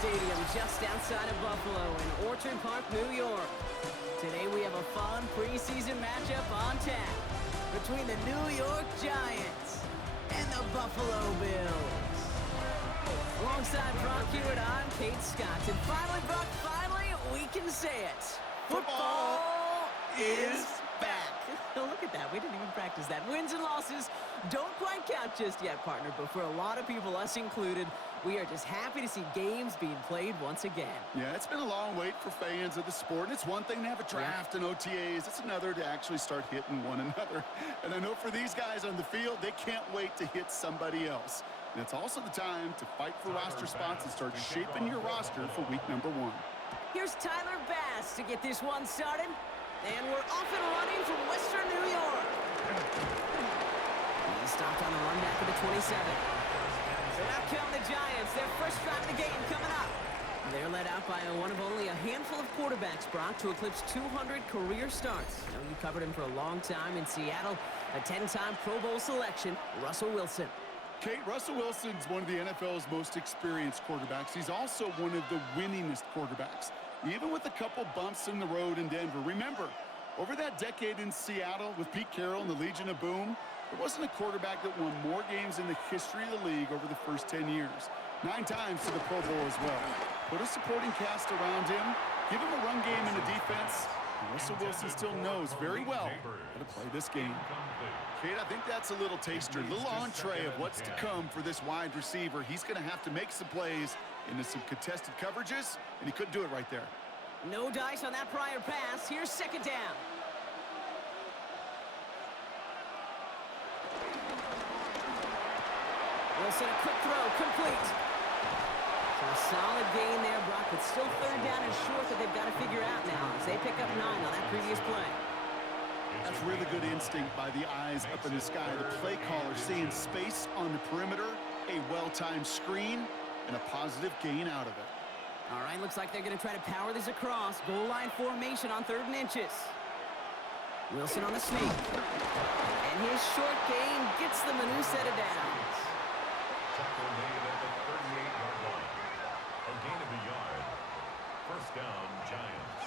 Stadium just outside of Buffalo in Orchard Park, New York. Today we have a fun preseason matchup on tap between the New York Giants and the Buffalo Bills. Alongside Brock Hewitt, I'm Kate Scott. And finally, Brock, we can say it. Football is back. Look at that. We didn't even practice that. Wins and losses don't quite count just yet, partner. But for a lot of people, us included, we are just happy to see games being played once again. Yeah, it's been a long wait for fans of the sport. And it's one thing to have a draft and OTAs. It's another to actually start hitting one another. And I know for these guys on the field, they can't wait to hit somebody else. And it's also the time to fight for roster spots and start shaping your roster for week number 1. Here's Tyler Bass to get this one started. And we're off and running from Western New York. He stopped on the run back of the 27. So out come the Giants. Their first drive of the game coming up. They're led out by one of only a handful of quarterbacks, Brock, to eclipse 200 career starts. You know, you covered him for a long time in Seattle. A 10-time Pro Bowl selection, Russell Wilson. Kate, Russell Wilson's one of the NFL's most experienced quarterbacks. He's also one of the winningest quarterbacks, even with a couple bumps in the road in Denver. Remember, over that decade in Seattle with Pete Carroll and the Legion of Boom, there wasn't a quarterback that won more games in the history of the league over the first 10 years. 9 times to the Pro Bowl as well. Put a supporting cast around him, give him a run game and a defense, and Russell Wilson still knows very well how to play this game. Kate, I think that's a little taster, a little entree of what's to come for this wide receiver. He's going to have to make some plays into some contested coverages, and he couldn't do it right there. No dice on that prior pass. Here's second down. Wilson, a quick throw, complete. So a solid gain there, Brock, but still third down and short that they've got to figure out now as they pick up 9 on that previous play. That's really good instinct by the eyes up in the sky. The play caller seeing space on the perimeter, a well-timed screen, and a positive gain out of it. All right, looks like they're going to try to power this across. Goal line formation on 3rd and inches. Wilson on the sneak. And his short gain gets them a new set of downs. Tackle made at the 38-yard line. A gain of a yard. First down, Giants.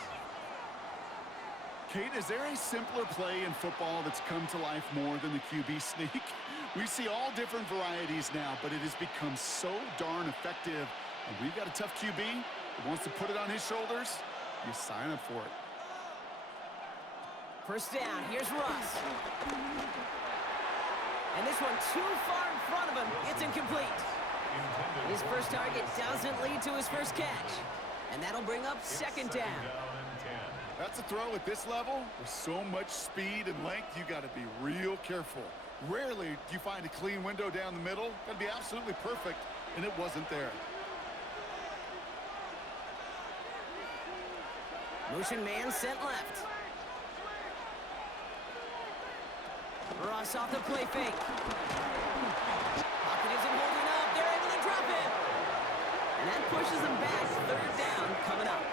Kate, is there a simpler play in football that's come to life more than the QB sneak? We see all different varieties now, but it has become so darn effective. And we've got a tough QB that wants to put it on his shoulders. You sign up for it. First down, here's Russ. And this one too far in front of him. It's incomplete. His first target doesn't lead to his first catch. And that'll bring up second down. That's a throw at this level. With so much speed and length, you got to be real careful. Rarely do you find a clean window down the middle. Got to be absolutely perfect, and it wasn't there. Motion man sent left. Ross off the play fake. Pocket isn't holding up. They're able to drop it. And that pushes them back. 3rd down coming up.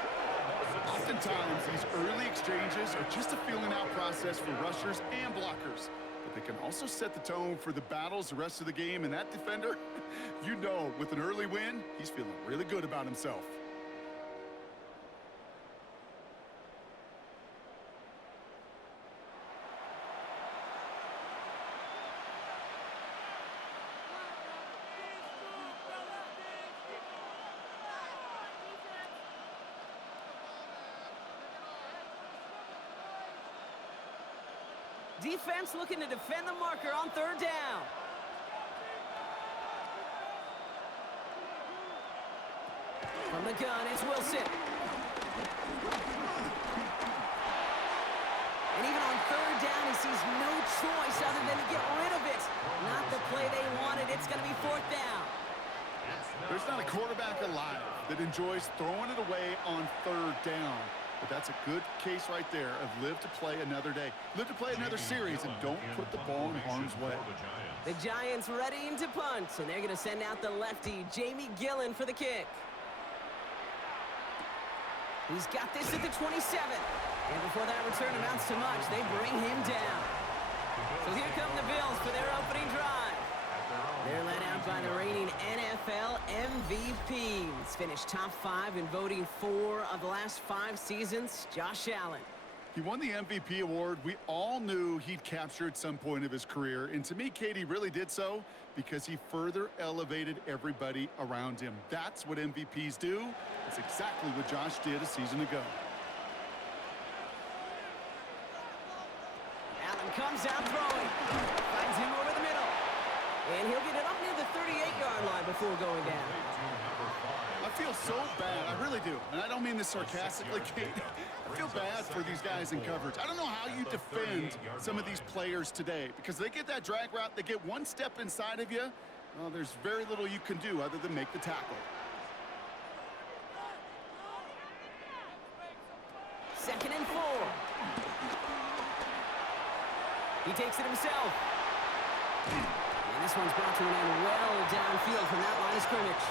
Oftentimes, these early exchanges are just a feeling-out process for rushers and blockers. But they can also set the tone for the battles the rest of the game. And that defender, you know, with an early win, he's feeling really good about himself. Defense looking to defend the marker on 3rd down. From the gun, it's Wilson. And even on 3rd down, he sees no choice other than to get rid of it. Not the play they wanted. It's going to be 4th down. There's not a quarterback alive that enjoys throwing it away on 3rd down. But that's a good case right there of live to play another day. Live to play another series and don't put the ball in harm's way. The Giants readying to punt, and they're going to send out the lefty, Jamie Gillen, for the kick. He's got this at the 27. And before that return amounts to much, they bring him down. So here come the Bills for their opening drive. They're led out by the reigning NFL MVPs. Finished top 5 in voting 4 of the last 5 seasons. Josh Allen. He won the MVP award. We all knew he'd capture at some point of his career. And to me, Katie really did so because he further elevated everybody around him. That's what MVPs do. It's exactly what Josh did a season ago. Allen comes out throwing. Finds him over the middle. And he'll get it up near the 38-yard line before going down. I feel so bad. I really do. And I don't mean this sarcastically, Kate. I feel bad for these guys in coverage. I don't know how you defend some of these players today because they get that drag route, they get one step inside of you. Well, there's very little you can do other than make the tackle. Second and 4. He takes it himself. And this one's brought to an end well downfield from that line of scrimmage.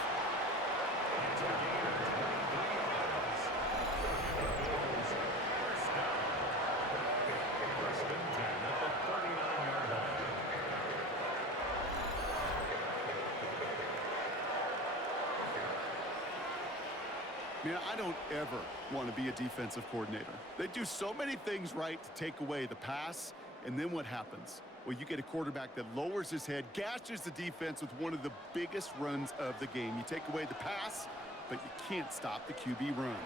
Man, I don't ever want to be a defensive coordinator. They do so many things right to take away the pass, and then what happens? Well, you get a quarterback that lowers his head, gashes the defense with one of the biggest runs of the game. You take away the pass, but you can't stop the QB run.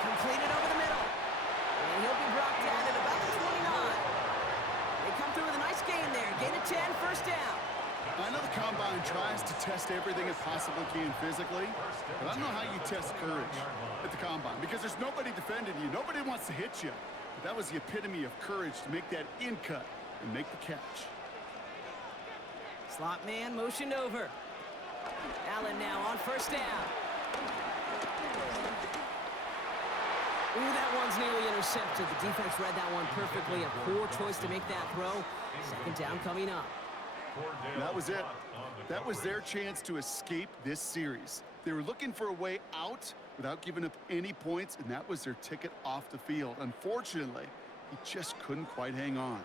Completed over the middle. And he'll be brought down at about the 29. They come through with a nice gain there. Gain of 10, first down. I know the Combine tries to test everything it possibly can physically, but I don't know how you test courage at the Combine because there's nobody defending you. Nobody wants to hit you. But that was the epitome of courage to make that in cut and make the catch. Slot man motioned over. Allen now on first down. Ooh, that one's nearly intercepted. The defense read that one perfectly. A poor choice to make that throw. Second down coming up. That was it. That was their chance to escape this series. They were looking for a way out without giving up any points, and that was their ticket off the field. Unfortunately, he just couldn't quite hang on.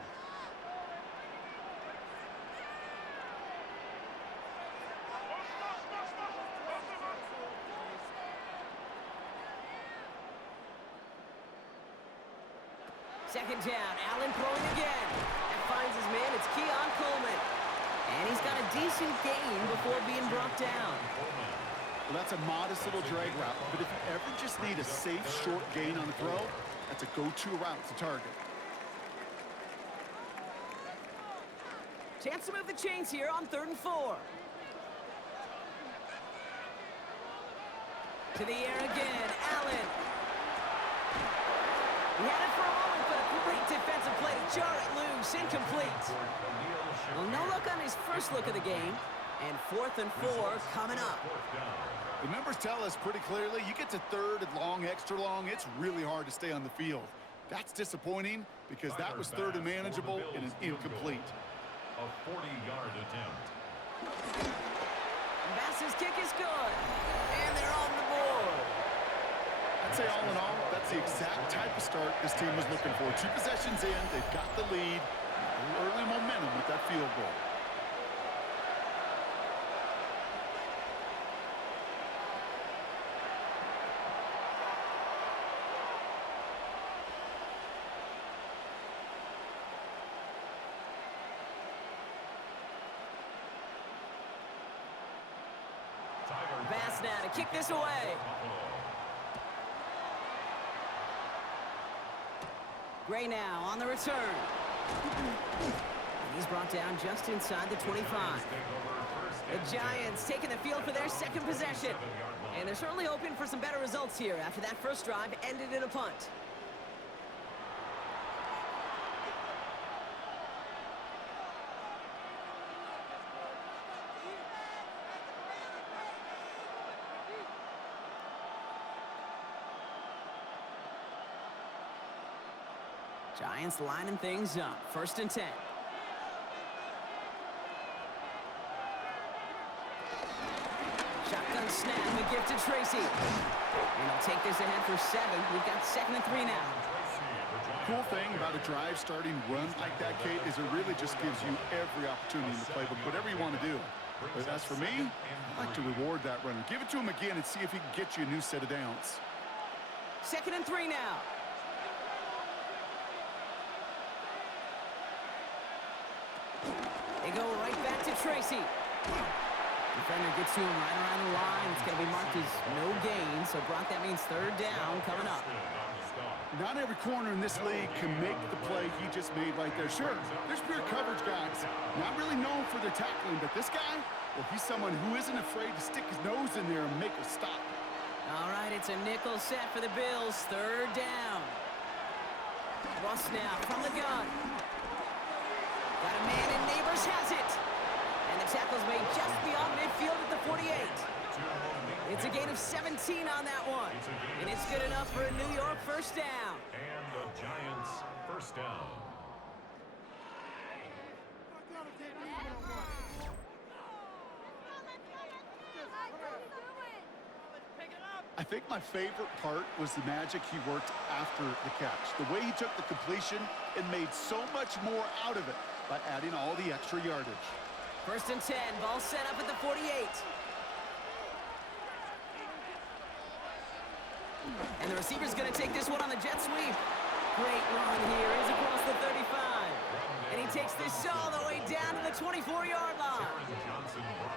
Second down, Allen throwing again. That finds his man, it's Keon Coleman. And he's got a decent gain before being brought down. Well, that's a modest little drag route, but if you ever just need a safe, short gain on the throw, that's a go-to route to target. Chance to move the chains here on 3rd and 4. To the air again, Allen. He had it for a moment, but a great defensive play to jar it loose, incomplete. Well, no look on his first look of the game, and 4th and 4 coming up. The numbers tell us pretty clearly, you get to 3rd and long, extra long, it's really hard to stay on the field. That's disappointing because that was 3rd and manageable and an incomplete. A 40-yard attempt. Bass's kick is good, and they're on the board. I'd say all in all, that's the exact type of start this team was looking for. 2 possessions in, they've got the lead, early momentum with that field goal. Bass now to kick this away. Gray now on the return. And he's brought down just inside the 25. The Giants taking the field for their second possession. And they're certainly hoping for some better results here after that first drive ended in a punt. Giants lining things up. 1st and 10. Shotgun snap, the gift to Tracy. And he'll take this ahead for 7. We've got 2nd and 3 now. Cool thing about a drive starting run like that, Kate, is it really just gives you every opportunity in the playbook, whatever you want to do. But as for me, I'd like to reward that runner. Give it to him again and see if he can get you a new set of downs. 2nd and 3 now. They go right back to Tracy. Defender gets to him right around the line. It's going to be marked as no gain. So, Brock, that means 3rd down coming up. Not every corner in this league can make the play he just made right there. Sure, there's pure coverage guys, not really known for their tackling, but this guy, well, he's someone who isn't afraid to stick his nose in there and make a stop. All right, it's a nickel set for the Bills. 3rd down. Russ now from the gun. Got a man, and Neighbors has it. And the tackle's made just beyond midfield at the 48. It's a gain of 17 on that one. And it's good enough for a New York 1st down. And the Giants 1st down. I think my favorite part was the magic he worked after the catch. The way he took the completion and made so much more out of it by adding all the extra yardage. 1st and 10, ball set up at the 48. And the receiver's going to take this one on the jet sweep. Great run here. He's across the 35. And he takes this all the way down to the 24-yard line.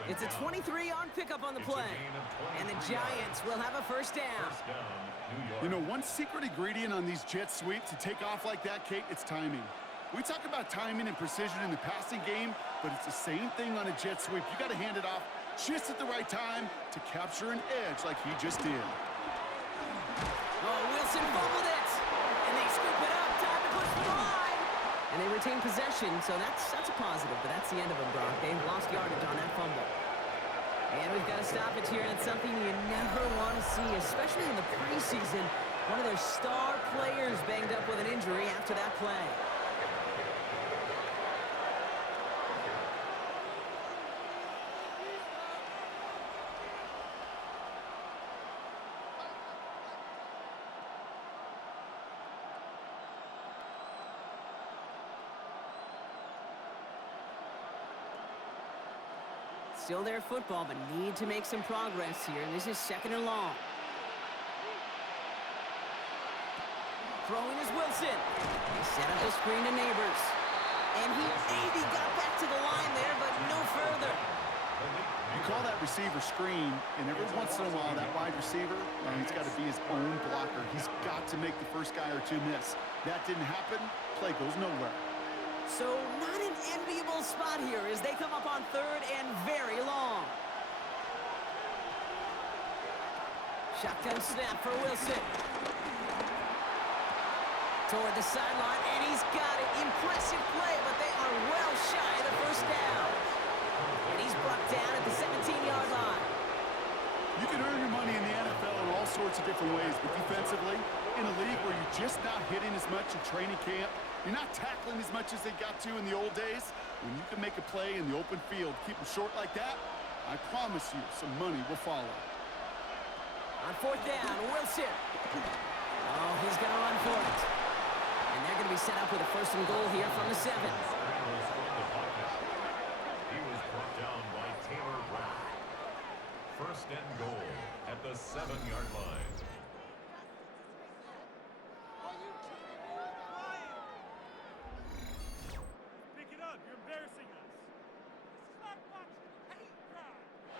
It's a 23-yard pickup on the play. And the Giants will have a 1st down. You know, one secret ingredient on these jet sweeps to take off like that, Kate, it's timing. We talk about timing and precision in the passing game, but it's the same thing on a jet sweep. You got to hand it off just at the right time to capture an edge like he just did. Oh, Wilson fumbled it. And they scoop it up. Time to push the line. And they retain possession, so that's a positive. But that's the end of them, Brock. They lost yardage on that fumble. And we've got to stop it here. And it's something you never want to see, especially in the preseason. One of their star players banged up with an injury after that play. Still their football, but need to make some progress here. And this is 2nd and long. Throwing is Wilson. They set up the screen to Neighbors. And he maybe got back to the line there, but no further. You call that receiver screen, and every once in a while, that wide receiver, he's got to be his own blocker. He's got to make the first guy or two miss. That didn't happen. Play goes nowhere. So not an enviable spot here as they come up on 3rd and very long. Shotgun snap for Wilson. Toward the sideline, and he's got it. Impressive play, but they are well shy of the 1st down. And he's brought down at the 17-yard line. You can earn your money in the NFL in all sorts of different ways, but defensively, in a league where you're just not hitting as much in training camp, you're not tackling as much as they got to in the old days, when you can make a play in the open field, keep them short like that, I promise you some money will follow. On 4th down, Wilson. Oh, he's going to run for it. And they're going to be set up with a 1st and goal here from the 7. He was brought down by Taylor Brown. 1st and goal at the 7-yard line.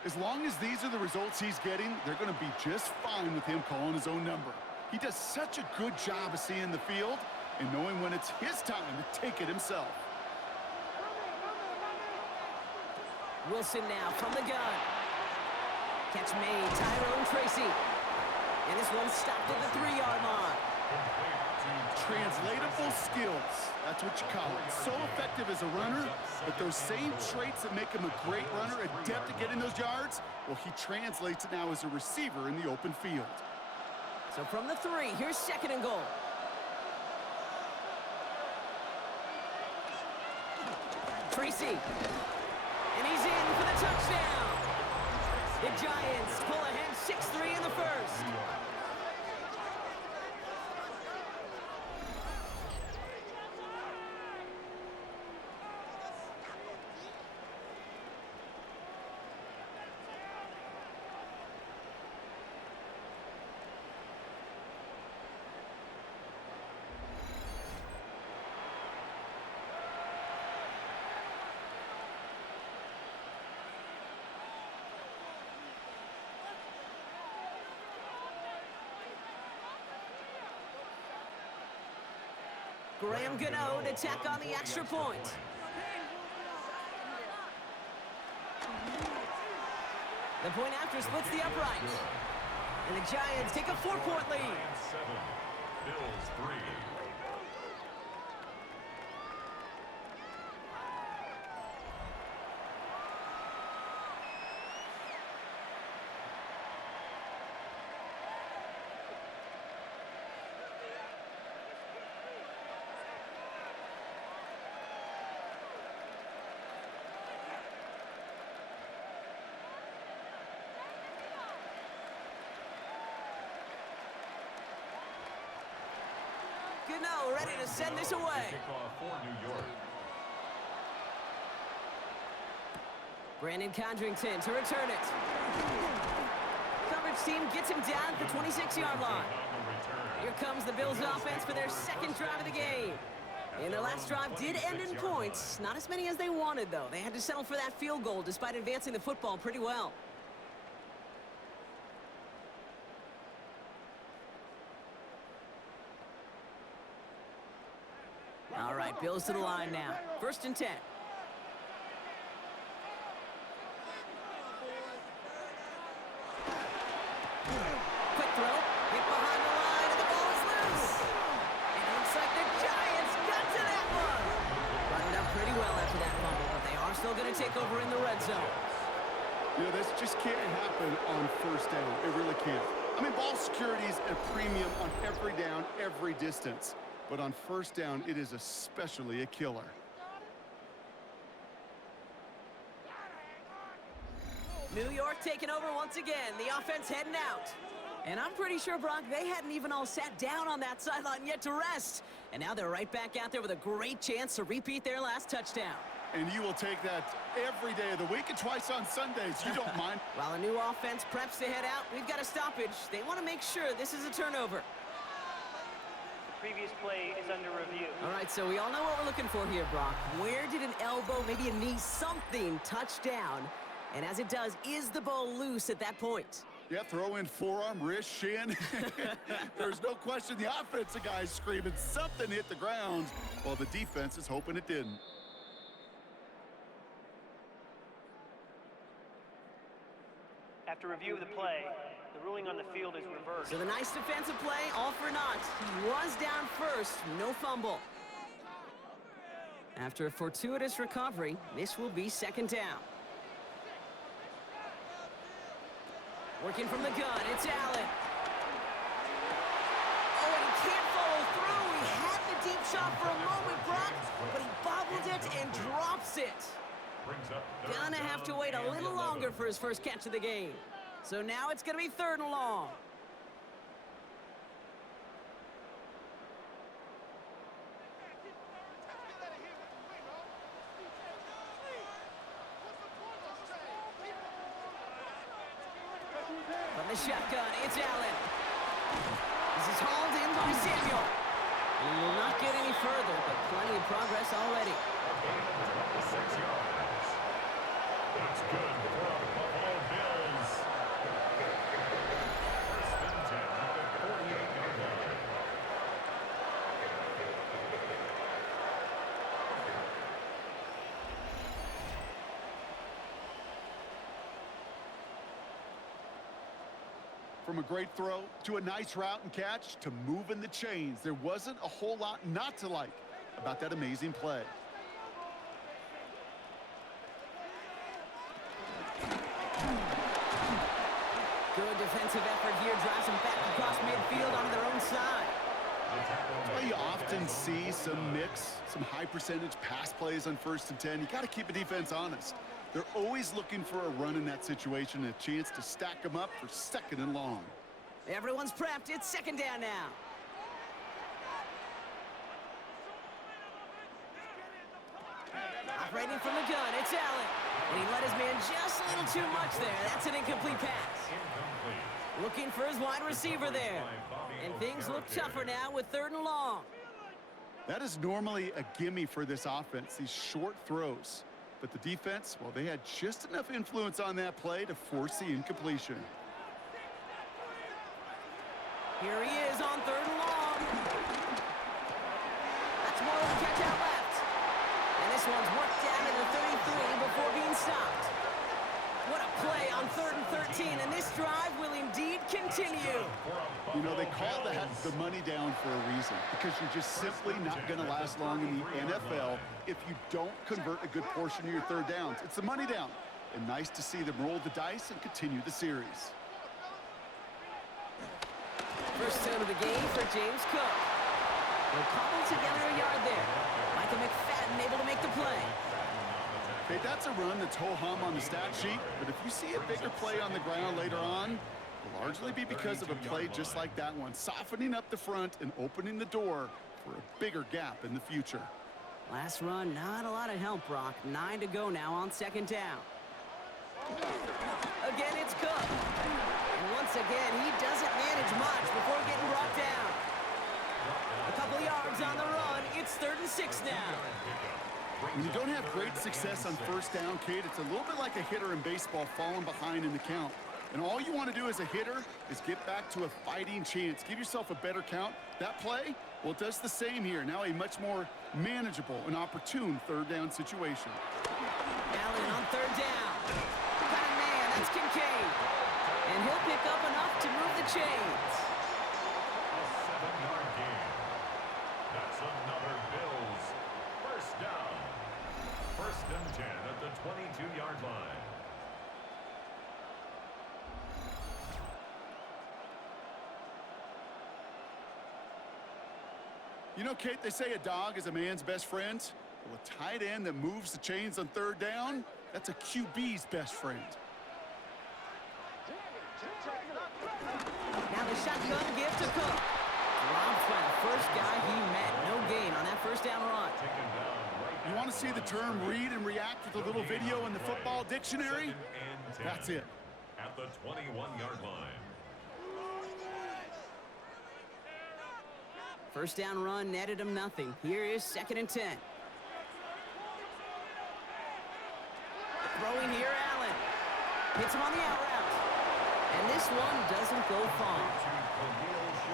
As long as these are the results he's getting, they're going to be just fine with him calling his own number. He does such a good job of seeing the field and knowing when it's his time to take it himself. Wilson now from the gun. Catch made, Tyrone Tracy. And this one stopped at the 3-yard line. Translatable skills. That's what you call it. So effective as a runner, but those same traits that make him a great runner, adept at getting those yards, well, he translates it now as a receiver in the open field. So from the 3, here's 2nd and goal. Tracy. And he's in for the touchdown. The Giants pull ahead 6-3 in the 1st. Graham Gano to tack on the extra point. The point after splits the upright. And the Giants take a 4-point lead. Giants 7, Bills 3. Gano ready to send this away. Kickoff for New York. Brandon Condrington to return it. Coverage team gets him down at the 26-yard line. Here comes the Bills offense for their second drive of the game. And their last drive did end in points. Not as many as they wanted, though. They had to settle for that field goal despite advancing the football pretty well. All right, Bills to the line now. 1st and 10. Quick throw. Hit behind the line, and the ball is loose. And it looks like the Giants got to that one. Buttoned up pretty well after that fumble, but they are still going to take over in the red zone. You know, this just can't happen on 1st down. It really can't. I mean, ball security is a premium on every down, every distance. But on 1st down, it is especially a killer. New York taking over once again. The offense heading out. And I'm pretty sure, Brock, they hadn't even all sat down on that sideline yet to rest. And now they're right back out there with a great chance to repeat their last touchdown. And you will take that every day of the week and twice on Sundays. You don't mind. While a new offense preps to head out, we've got a stoppage. They want to make sure this is a turnover. Previous play is under review. All right, so we all know what we're looking for here, Brock. Where did an elbow, maybe a knee, something touch down? And as it does, is the ball loose at that point? Yeah, throw in forearm, wrist, shin. There's no question the offensive guy's screaming something hit the ground while the defense is hoping it didn't. After review of the play, the ruling on the field is reversed. So the nice defensive play, all for naught. He was down first, no fumble. After a fortuitous recovery, this will be 2nd down. Working from the gun, it's Allen. Oh, and he can't follow through. He had the deep shot for a moment, Brock, but he bobbled it and drops it. Gonna have to wait a little longer for his first catch of the game. So now it's going to be 3rd and long. From the shotgun, it's Allen. This is hauled in by Samuel. And he will not get any further, but plenty of progress already. 6 yards. That's good for the Buffalo Bills. 1st and 10 at the 48-yard line. From a great throw to a nice route and catch to moving the chains, there wasn't a whole lot not to like about that amazing play. Good defensive effort here, drives them back across midfield onto their own side. That's why you often see some mix, some high percentage pass plays on 1st and 10. You got to keep a defense honest. They're always looking for a run in that situation, a chance to stack them up for 2nd and long. Everyone's prepped. It's 2nd down now. Operating from the gun, it's Allen. And he let his man just a little too much there. That's an incomplete pass. Looking for his wide receiver there. And things look tougher now with 3rd and long. That is normally a gimme for this offense, these short throws. But the defense, well, they had just enough influence on that play to force the incompletion. Here he is on 3rd and long. That's out left. And this one's worked down to the 33 before being stopped. What a play on 3rd and 13, and this drive will indeed continue. You know, they call that the money down for a reason, because you're just simply not going to last long in the NFL if you don't convert a good portion of your third downs. It's the money down, and nice to see them roll the dice and continue the series. First down of the game for James Cook. They'll cobble together a yard there. Michael McFadden able to make the play. Okay, that's a run that's ho-hum on the stat sheet, but if you see a bigger play on the ground later on, it'll largely be because of a play just like that one, softening up the front and opening the door for a bigger gap in the future. Last run, not a lot of help, Brock. 9 to go now on 2nd down. Again, it's Cook. And once again, he doesn't manage much before getting brought down. A couple yards on the run. It's 3rd and 6 now. When you don't have great success on first down, Kate, it's a little bit like a hitter in baseball falling behind in the count. And all you want to do as a hitter is get back to a fighting chance. Give yourself a better count. That play, well, it does the same here. Now a much more manageable and opportune 3rd down situation. Allen on 3rd down. Got a man, that's Kincaid. And he'll pick up enough to move the chains. A 7-yard gain. That's another Bills first down. 1st and 10 at the 22-yard line. You know, Kate, they say a dog is a man's best friend. Well, a tight end that moves the chains on 3rd down, that's a QB's best friend. Now the shotgun give to Cook. Dropped by the first guy he met. No gain on that 1st down run. You want to see the term read and react with a little video in the football dictionary? That's it. At the 21-yard line. 1st down run netted him nothing. Here is 2nd and 10. Throwing here, Allen. Hits him on the out route. And this one doesn't go far.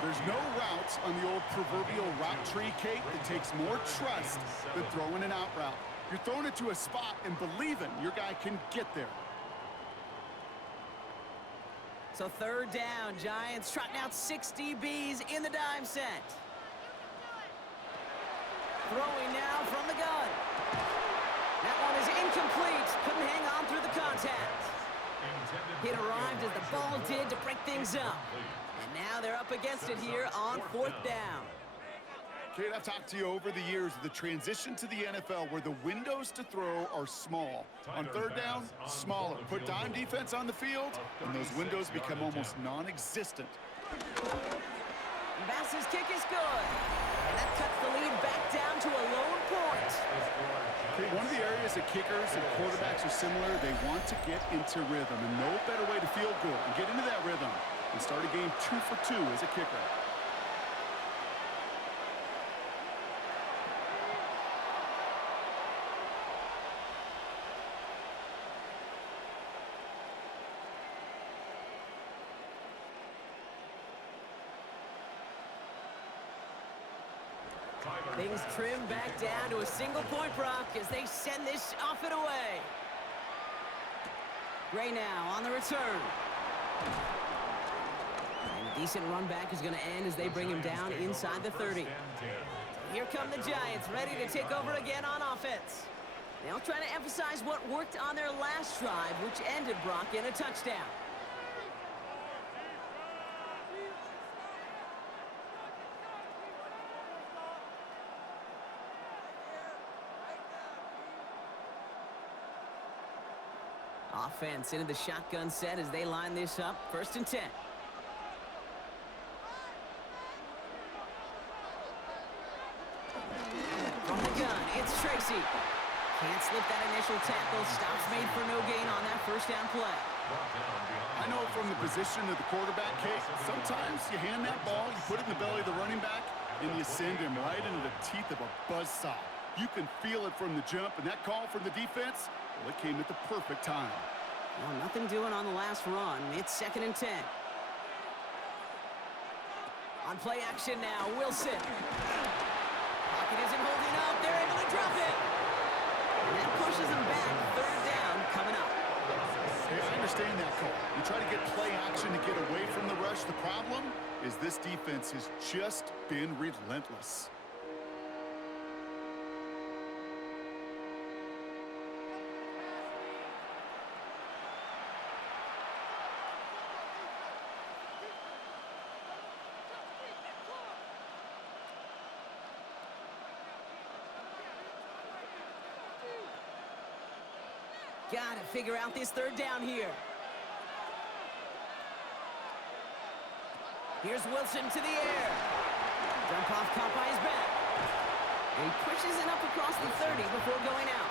There's no routes on the old proverbial route tree, Kate, that takes more trust than throwing an out route. You're throwing it to a spot and believing your guy can get there. So 3rd down, Giants trotting out 6 DBs in the dime set. Throwing now from the gun. That one is incomplete. Couldn't hang on through the contact. It arrived as the ball did to break things up. And now they're up against it here on 4th down. Kate, I've talked to you over the years of the transition to the NFL where the windows to throw are small. On 3rd down, smaller. Put dime defense on the field, and those windows become almost non-existent. Bass's kick is good. And that cuts the lead back down to a lone point. Okay, one of the areas that kickers and quarterbacks are similar, they want to get into rhythm, and no better way to feel good and get into that rhythm and start a game 2 for 2 as a kicker. Things trim back down to a single-point Brock as they send this off and away. Gray now on the return. And a decent run back is going to end as they bring him down inside the 30. Here come the Giants, ready to take over again on offense. They'll try to emphasize what worked on their last drive, which ended Brock in a touchdown. Offense into the shotgun set as they line this up. 1st and 10. From the gun, it's Tracy. Can't slip that initial tackle. Stops made for no gain on that 1st down play. I know from the position of the quarterback, Kate, sometimes you hand that ball, you put it in the belly of the running back, and you send him right into the teeth of a buzzsaw. You can feel it from the jump, and that call from the defense, well, it came at the perfect time. Well, nothing doing on the last run. It's 2nd and 10. On play action now, Wilson. Pocket isn't holding up. There they drop it. And that pushes them back. Third down coming up. Hey, I understand that call. You try to get play action to get away from the rush. The problem is this defense has just been relentless. Got to figure out this third down here. Here's Wilson to the air. Dump off caught by his back. And he pushes it up across the 30 before going out.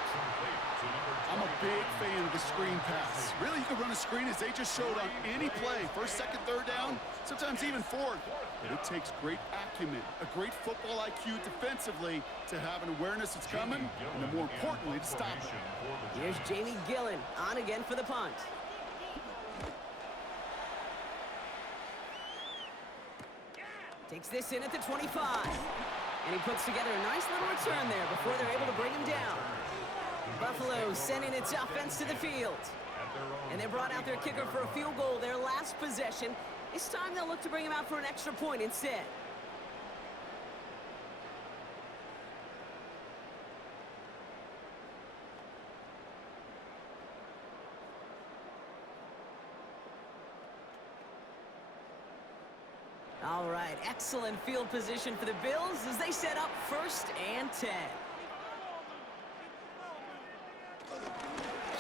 I'm a big fan of the screen pass. Really, you can run a screen as they just showed on any play. First, second, third down, sometimes even fourth. But it takes great acumen, a great football IQ defensively to have an awareness it's coming, and then more importantly, to stop it. Here's Jamie Gillen on again for the punt. Takes this in at the 25. And he puts together a nice little return there before they're able to bring him down. Buffalo sending its offense to the field. And they brought out their kicker for a field goal their last possession. This time they'll look to bring him out for an extra point instead. All right, excellent field position for the Bills as they set up 1st and 10.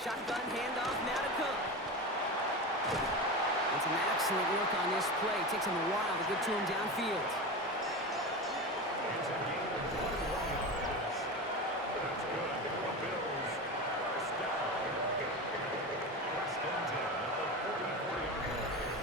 Shotgun handoff now to Cook. And some excellent work on this play. Takes him a while to get to him downfield. It's a gain of 21 yards. That's good for the Bills. First down. First and 10 at the 44-yard line.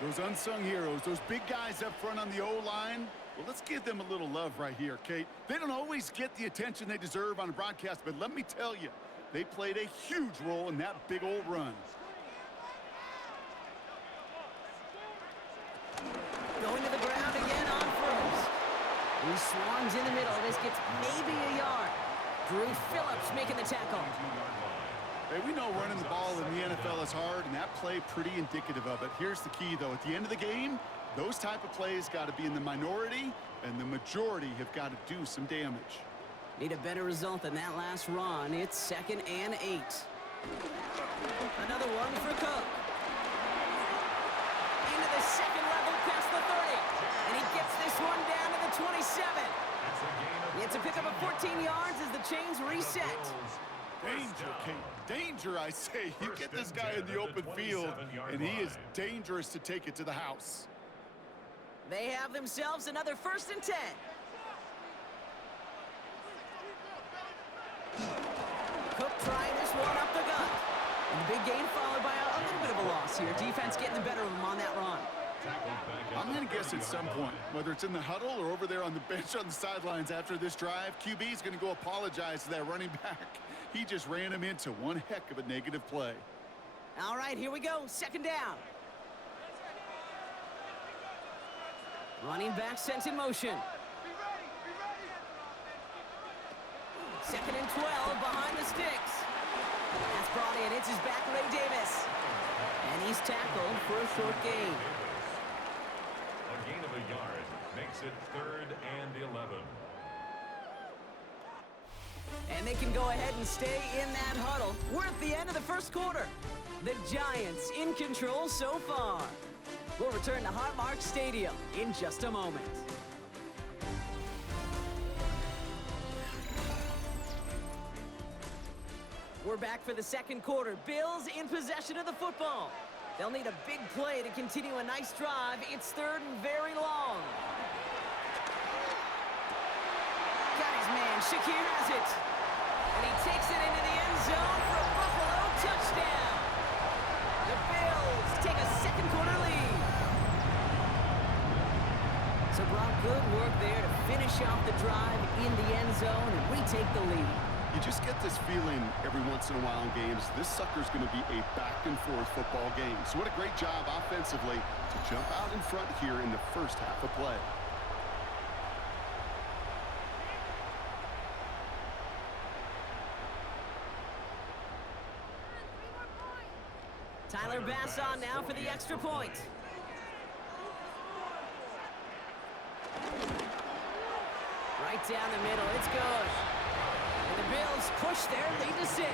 Those unsung heroes, those big guys up front on the O-line, well, let's give them a little love right here, Kate. They don't always get the attention they deserve on a broadcast, but let me tell you, they played a huge role in that big old run. Going to the ground again on first. He swarms in the middle. This gets maybe a yard. Drew Phillips making the tackle. Hey, we know running the ball in the NFL is hard, and that play pretty indicative of it. Here's the key, though. At the end of the game, those type of plays got to be in the minority, and the majority have got to do some damage. Need a better result than that last run. It's 2nd and 8. Another one for Cook. Into the second level past the 30. And he gets this one down to the 27. He had to pick up a 14 yards as the chains reset. Danger, Kate. Danger, I say. You get this guy in the open field, and he is dangerous to take it to the house. They have themselves another 1st and 10. Cook trying this one up the gut. And the big gain followed by a little bit of a loss here. Defense getting the better of them on that run. I'm going to guess at some point, whether it's in the huddle or over there on the bench on the sidelines after this drive, QB is going to go apologize to that running back. He just ran him into one heck of a negative play. All right, here we go. 2nd down. Running back sent in motion. 2nd and 12 behind the sticks. That's brought in. It's his back, Ray Davis. And he's tackled for a short gain. A gain of a yard makes it 3rd and 11. And they can go ahead and stay in that huddle. We're at the end of the 1st quarter. The Giants in control so far. We'll return to Highmark Stadium in just a moment. We're back for the 2nd quarter. Bills in possession of the football. They'll need a big play to continue a nice drive. It's 3rd and very long. Got his man. Shakir has it. And he takes it into the end zone for a Buffalo touchdown. The Bills take a 2nd quarter lead. So Brock, good work there to finish off the drive in the end zone and retake the lead. You just get this feeling every once in a while in games, this sucker's going to be a back-and-forth football game. So what a great job offensively to jump out in front here in the first half of play. Tyler Bass on now for the extra point. Right down the middle, it's good. And the Bills push their lead to 6.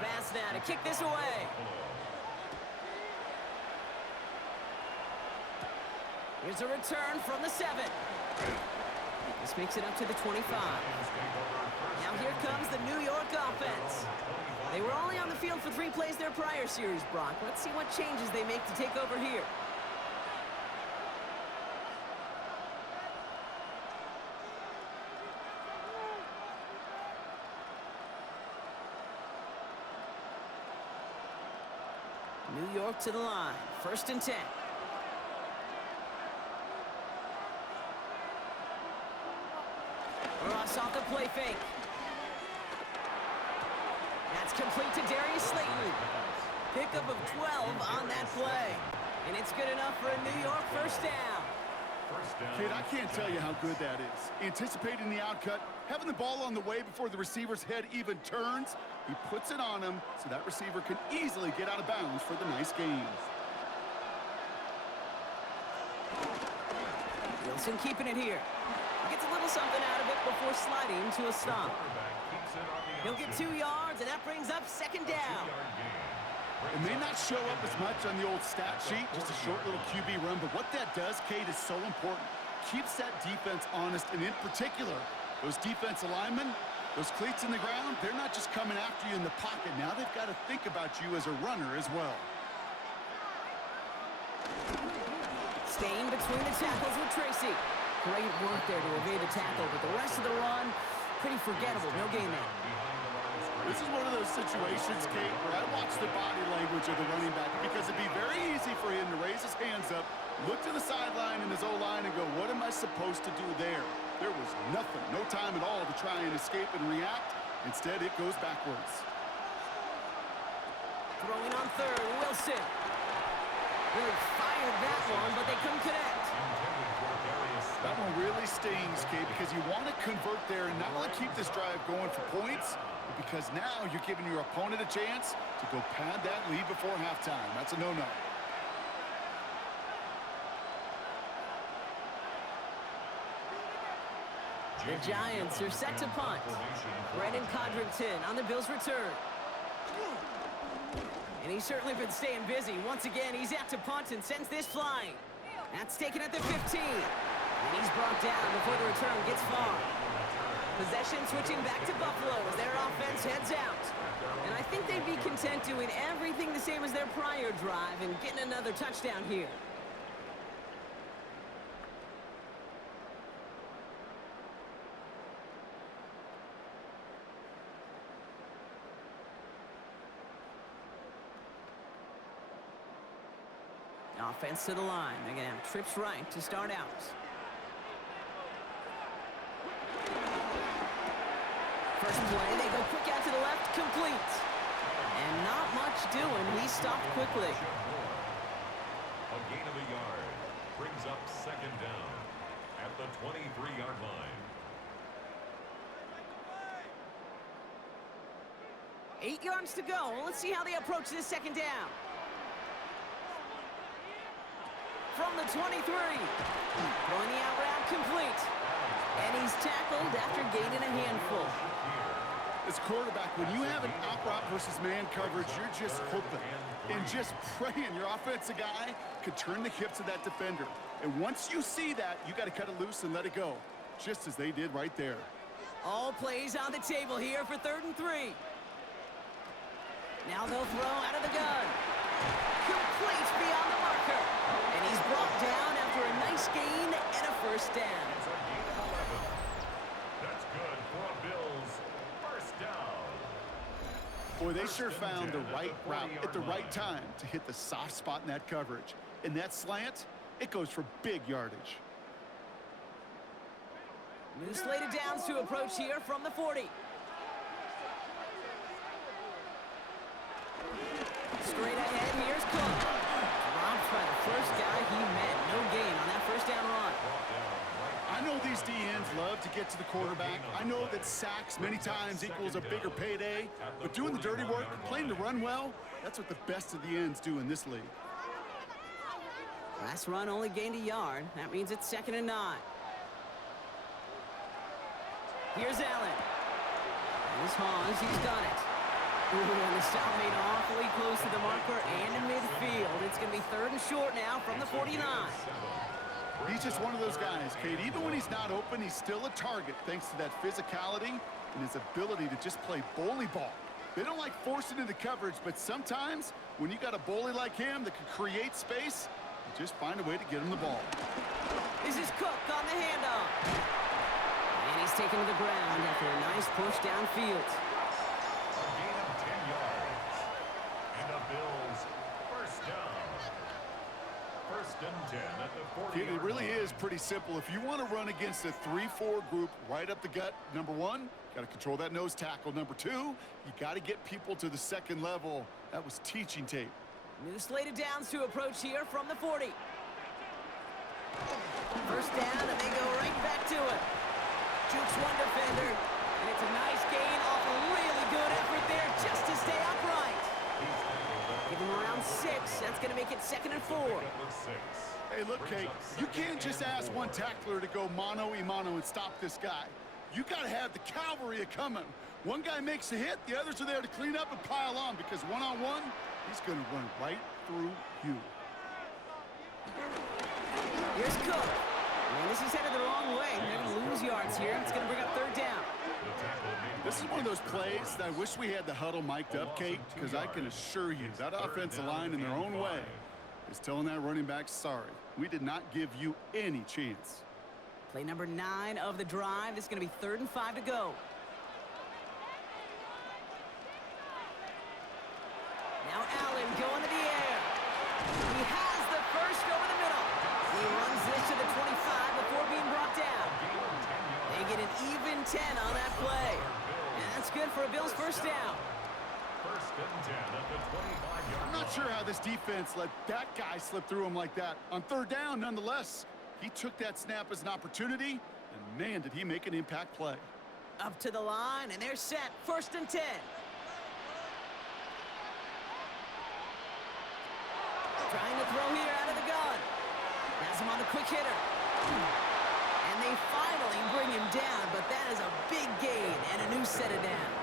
Bass now to kick this away. Here's a return from the 7. This makes it up to the 25. Now here comes the New York offense. They were only on the field for 3 plays their prior series, Brock. Let's see what changes they make to take over here. New York to the line. 1st and 10. Ross off the play fake. That's complete to Darius Slayton. Pickup of 12 on that play. And it's good enough for a New York first down. Kid, I can't tell you how good that is. Anticipating the outcut, having the ball on the way before the receiver's head even turns. He puts it on him so that receiver can easily get out of bounds for the nice gain. Wilson keeping it here. Gets a little something out of it before sliding to a stop. He'll get 2 yards, and that brings up 2nd down. It may not show up as much on the old stat sheet, just a short little QB run, but what that does, Kate, is so important. Keeps that defense honest, and in particular, those defensive linemen, those cleats in the ground, they're not just coming after you in the pocket. Now they've got to think about you as a runner as well. Staying between the tackles with Tracy. Great work there to evade the tackle, but the rest of the run, pretty forgettable. No gain there. This is one of those situations, Kate, where I watch the body language of the running back because it'd be very easy for him to raise his hands up, look to the sideline in his O-line and go, what am I supposed to do there? There was nothing, no time at all to try and escape and react. Instead, it goes backwards. Throwing on 3rd, Wilson. Really fired that one, but they couldn't connect. That one really stings, Kate, because you want to convert there and not only keep this drive going for points, but because now you're giving your opponent a chance to go pad that lead before halftime. That's a no-no. The Giants are set to punt. Brandon Codrington on the Bills' return. And he's certainly been staying busy. Once again, he's out to punt and sends this flying. That's taken at the 15. And he's brought down before the return gets far. Possession switching back to Buffalo as their offense heads out. And I think they'd be content doing everything the same as their prior drive and getting another touchdown here. Offense to the line. They're going to have trips right to start out. First play, they go quick out to the left, complete. And not much doing. He stopped quickly. A gain of a yard brings up 2nd down at the 23-yard line. 8 yards to go. Let's see how they approach this 2nd down. From the 23. Throwing the out route complete. And he's tackled after gaining a handful. As quarterback, when you have an out route versus man coverage, you're just hoping and just praying your offensive guy could turn the hips of that defender. And once you see that, you got to cut it loose and let it go. just as they did right there. All plays on the table here for 3rd and 3. Now they'll throw out of the gun. Complete beyond the marker. And he's brought down after a nice gain and a first down. It's a gain of 11. That's good for a Bills first down. Boy, they sure found the right route at the right time to hit the soft spot in that coverage. And that slant, it goes for big yardage. New slated downs to approach here from the 40. Straight ahead, here's Cook. Dropped by the first guy he met. No gain on that first down run. I know these DNs love to get to the quarterback. I know that sacks many times equals a bigger payday. But doing the dirty work, playing to run well, that's what the best of the ends do in this league. Last run only gained a yard. That means it's 2nd and 9. Here's Allen. Here's Hans. He's got it. Ooh, and the stop made awfully close to the marker and in midfield. It's going to be 3rd and short now from the 49. He's just one of those guys, Kate. Even when he's not open, he's still a target thanks to that physicality and his ability to just play bully ball. They don't like forcing into coverage, but sometimes when you got a bully like him that can create space, you just find a way to get him the ball. This is Cook on the handoff. And he's taken to the ground after a nice push downfield. A gain of 10 yards. And the Bills first down. 1st and 10 at the 40. It really is pretty simple. If you want to run against a 3-4 group right up the gut, number 1, got to control that nose tackle. Number 2, you got to get people to the 2nd level. That was teaching tape. New slated downs to approach here from the 40. First down, and they go right back to it. Jukes one defender, and it's a nice gain off a really good effort there just to stay upright. Give him around 6. That's going to make it 2nd and 4. Hey, look, Kate, you can't just ask one tackler to go mano-a-mano and stop this guy. You got to have the cavalry coming. One guy makes a hit, the others are there to clean up and pile on because one-on-one, he's going to run right through you. Here's Cook. Man, this is headed the wrong way. They're going to lose yards here. It's going to bring up 3rd down. This is one of those plays that I wish we had the huddle mic'd up, Kate, because I can assure you that offensive line in their own way is telling that running back, sorry, we did not give you any chance. Play number 9 of the drive. This is going to be 3rd and 5 to go. Now Allen going to the air. He has the first over the middle. He runs this to the 25 before being brought down. They get an even 10 on that play. And that's good for a Bills first down. 1st and 10 at the 25-yard. I'm not sure how this defense let that guy slip through him like that. On 3rd down, nonetheless, he took that snap as an opportunity, and man, did he make an impact play. Up to the line, and they're set. 1st and 10. Trying to throw here out of the gun. Has him on the quick hitter. And they finally bring him down, but that is a big gain and a new set of downs.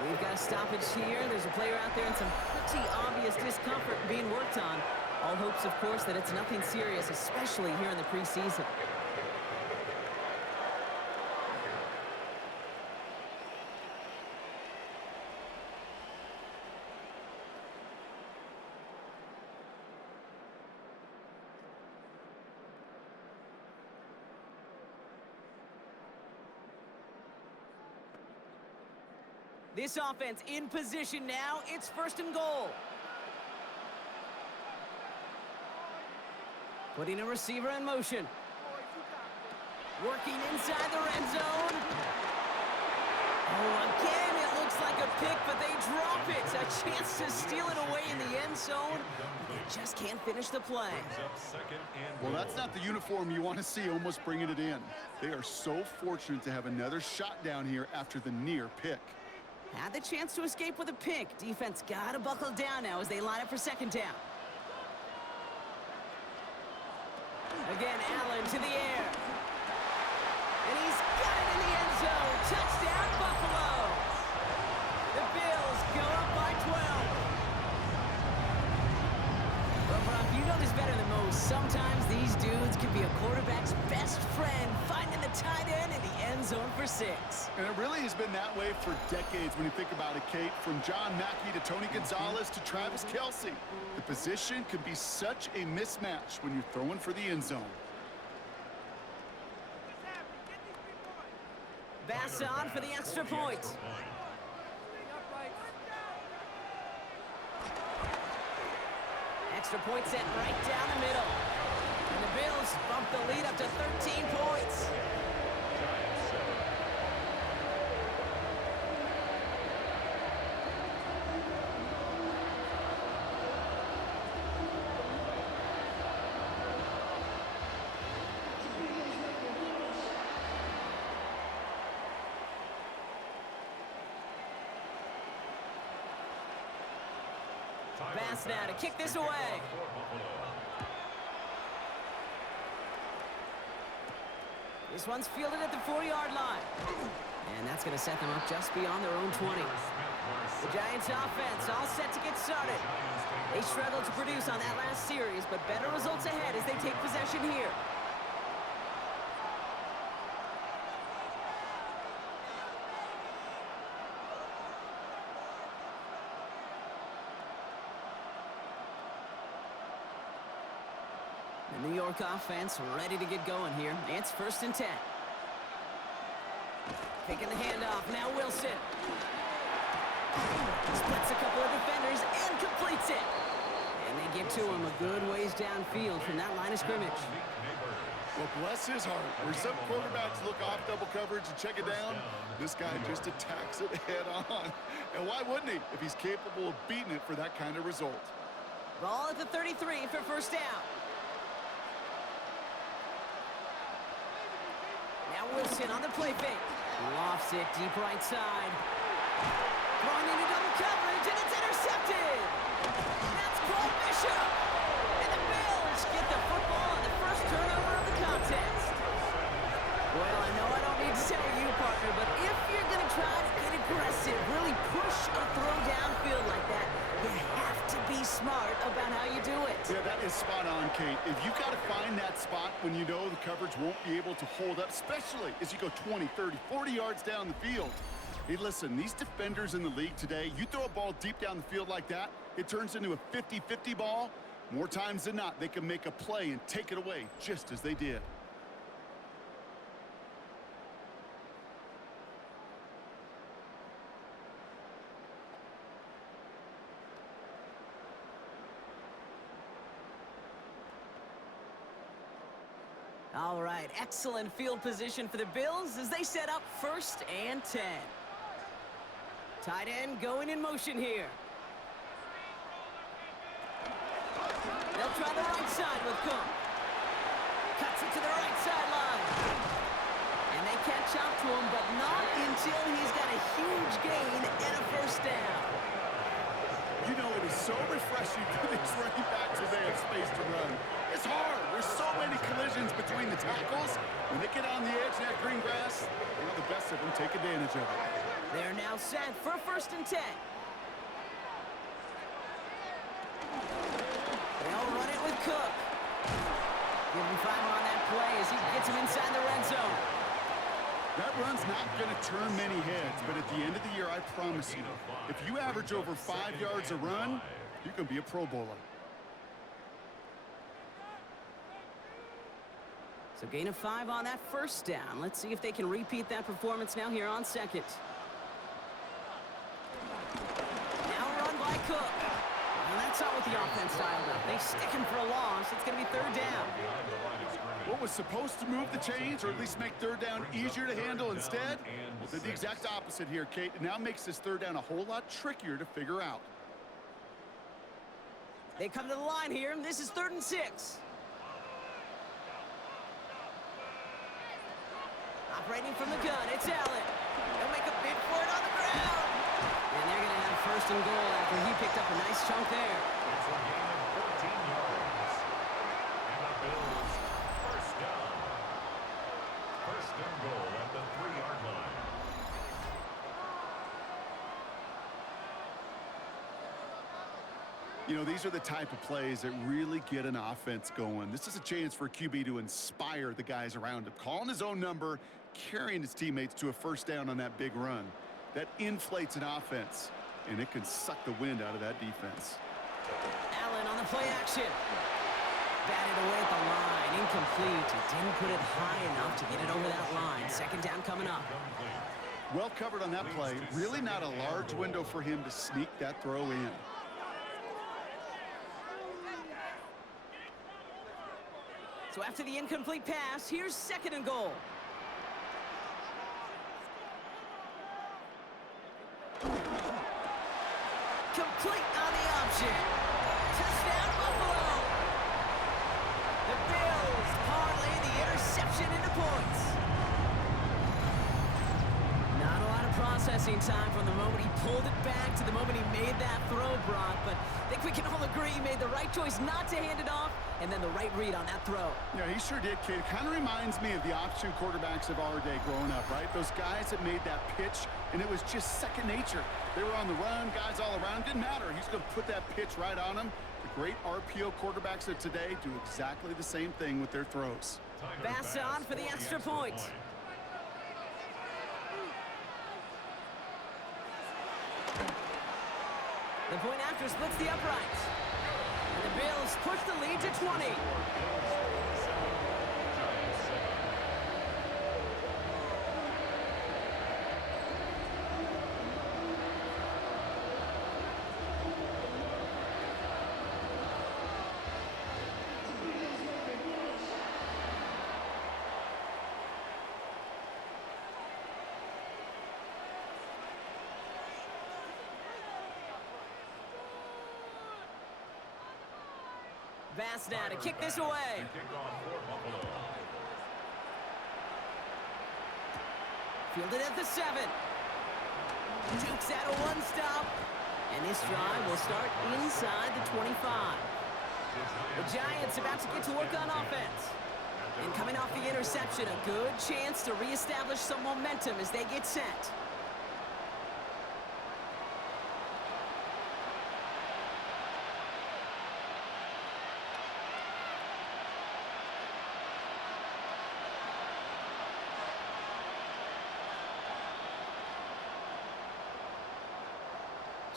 We've got a stoppage here. There's a player out there in some pretty obvious discomfort being worked on. All hopes, of course, that it's nothing serious, especially here in the preseason. This offense in position now. It's 1st and goal. Putting a receiver in motion. Working inside the red zone. Oh, again, it looks like a pick, but they drop it. A chance to steal it away in the end zone. They just can't finish the play. Well, that's not the uniform you want to see almost bringing it in. They are so fortunate to have another shot down here after the near pick. Had the chance to escape with a pick. Defense got to buckle down now as they line up for 2nd down. Again, Allen to the air. And he's got it in the end zone. Touchdown, Buffalo. The Bills go up by 12. Well, Brock, you know this better than most. Sometimes these dudes can be a quarterback's best friend, finding zone for 6. And it really has been that way for decades when you think about it, Kate. From John Mackey to Tony Gonzalez to Travis Kelce. The position can be such a mismatch when you're throwing for the end zone. Bass on for the extra point. Extra point set right down the middle. And the Bills bump the lead up to 13 points. Bass now to kick this away. This one's fielded at the 40-yard line. And that's going to set them up just beyond their own 20. The Giants offense all set to get started. They struggled to produce on that last series, but better results ahead as they take possession here. The New York offense ready to get going here. It's 1st and 10. Taking the handoff. Now Wilson. Splits a couple of defenders and completes it. And they get to him a good ways downfield from that line of scrimmage. Well, bless his heart. Where some quarterbacks look off double coverage and check it down, this guy just attacks it head on. And why wouldn't he if he's capable of beating it for that kind of result? Ball at the 33 for 1st down. Now Wilson on the play fake. Lofts it deep right side. Throwing into double coverage, and it's intercepted. That's Cole Bishop. And the Bills get the football on the first turnover of the contest. Well, I know I don't need to tell you, partner, but if you're going to try to get aggressive, really push a throw downfield like that, you have to be smart about how you do it. Yeah, that is spot on, Kate. If you've got to find that spot when you know the coverage won't be able to hold up, especially as you go 20, 30, 40 yards down the field. Hey, listen, these defenders in the league today, you throw a ball deep down the field like that, it turns into a 50-50 ball. More times than not, they can make a play and take it away just as they did. All right, excellent field position for the Bills as they set up 1st and 10. Tight end going in motion here. They'll try the right side with Cook. Cuts it to the right sideline. And they catch up to him, but not until he's got a huge gain and a 1st down. You know, it is so refreshing for these running backs when they have space to run. It's hard. There's so many collisions between the tackles. When they get on the edge of that green grass, you know, the best of them take advantage of it. They're now set for 1st and 10. They'll run it with Cook. Give him 5 on that play as he gets him inside the red zone. That run's not going to turn many heads, but at the end of the year, I promise you, if you average over 5 yards a run, you can be a Pro Bowler. So gain of 5 on that 1st down. Let's see if they can repeat that performance now here on 2nd. Now run by Cook. And that's not what the offense dialed up. They stick him for a loss. It's going to be 3rd down. What was supposed to move the chains, or at least make 3rd down easier to handle instead, did the exact opposite here, Kate. It now makes this 3rd down a whole lot trickier to figure out. They come to the line here, and this is 3rd and 6. Operating from the gun, it's Allen. They'll make a bid for it on the ground. And they're going to have 1st and goal after he picked up a nice chunk there. It's a gain of 14 yards. And the Bills, 1st down. 1st and goal at the 3-yard line. You know, these are the type of plays that really get an offense going. This is a chance for a QB to inspire the guys around him. Calling his own number, carrying his teammates to a first down on that big run. That inflates an offense, and it can suck the wind out of that defense. Allen on the play action. Batted away at the line. Incomplete. He didn't put it high enough to get it over that line. Second down coming up. Well covered on that play. Really not a large window for him to sneak that throw in. So after the incomplete pass, here's second and goal. Complete on the option. Touchdown, Buffalo. The Bills parlay the interception into points. Not a lot of processing time from the moment he pulled it back to the moment he made that throw, Brock, but I think we can all agree he made the right choice not to hand it off, and then the right read on that throw. Yeah, he sure did, kid. Kind of reminds me of the option quarterbacks of our day growing up, right? Those guys that made that pitch, and it was just second nature. They were on the run, guys all around. Didn't matter. He's going to put that pitch right on them. The great RPO quarterbacks of today do exactly the same thing with their throws. Bass on for the extra point. The point after splits the uprights. And the Bills push the lead to 20. Bass now to kick this away. Fielded at the 7. Takes out a one-stop. And this drive will start inside the 25. The Giants about to get to work on offense. And coming off the interception, a good chance to reestablish some momentum as they get set.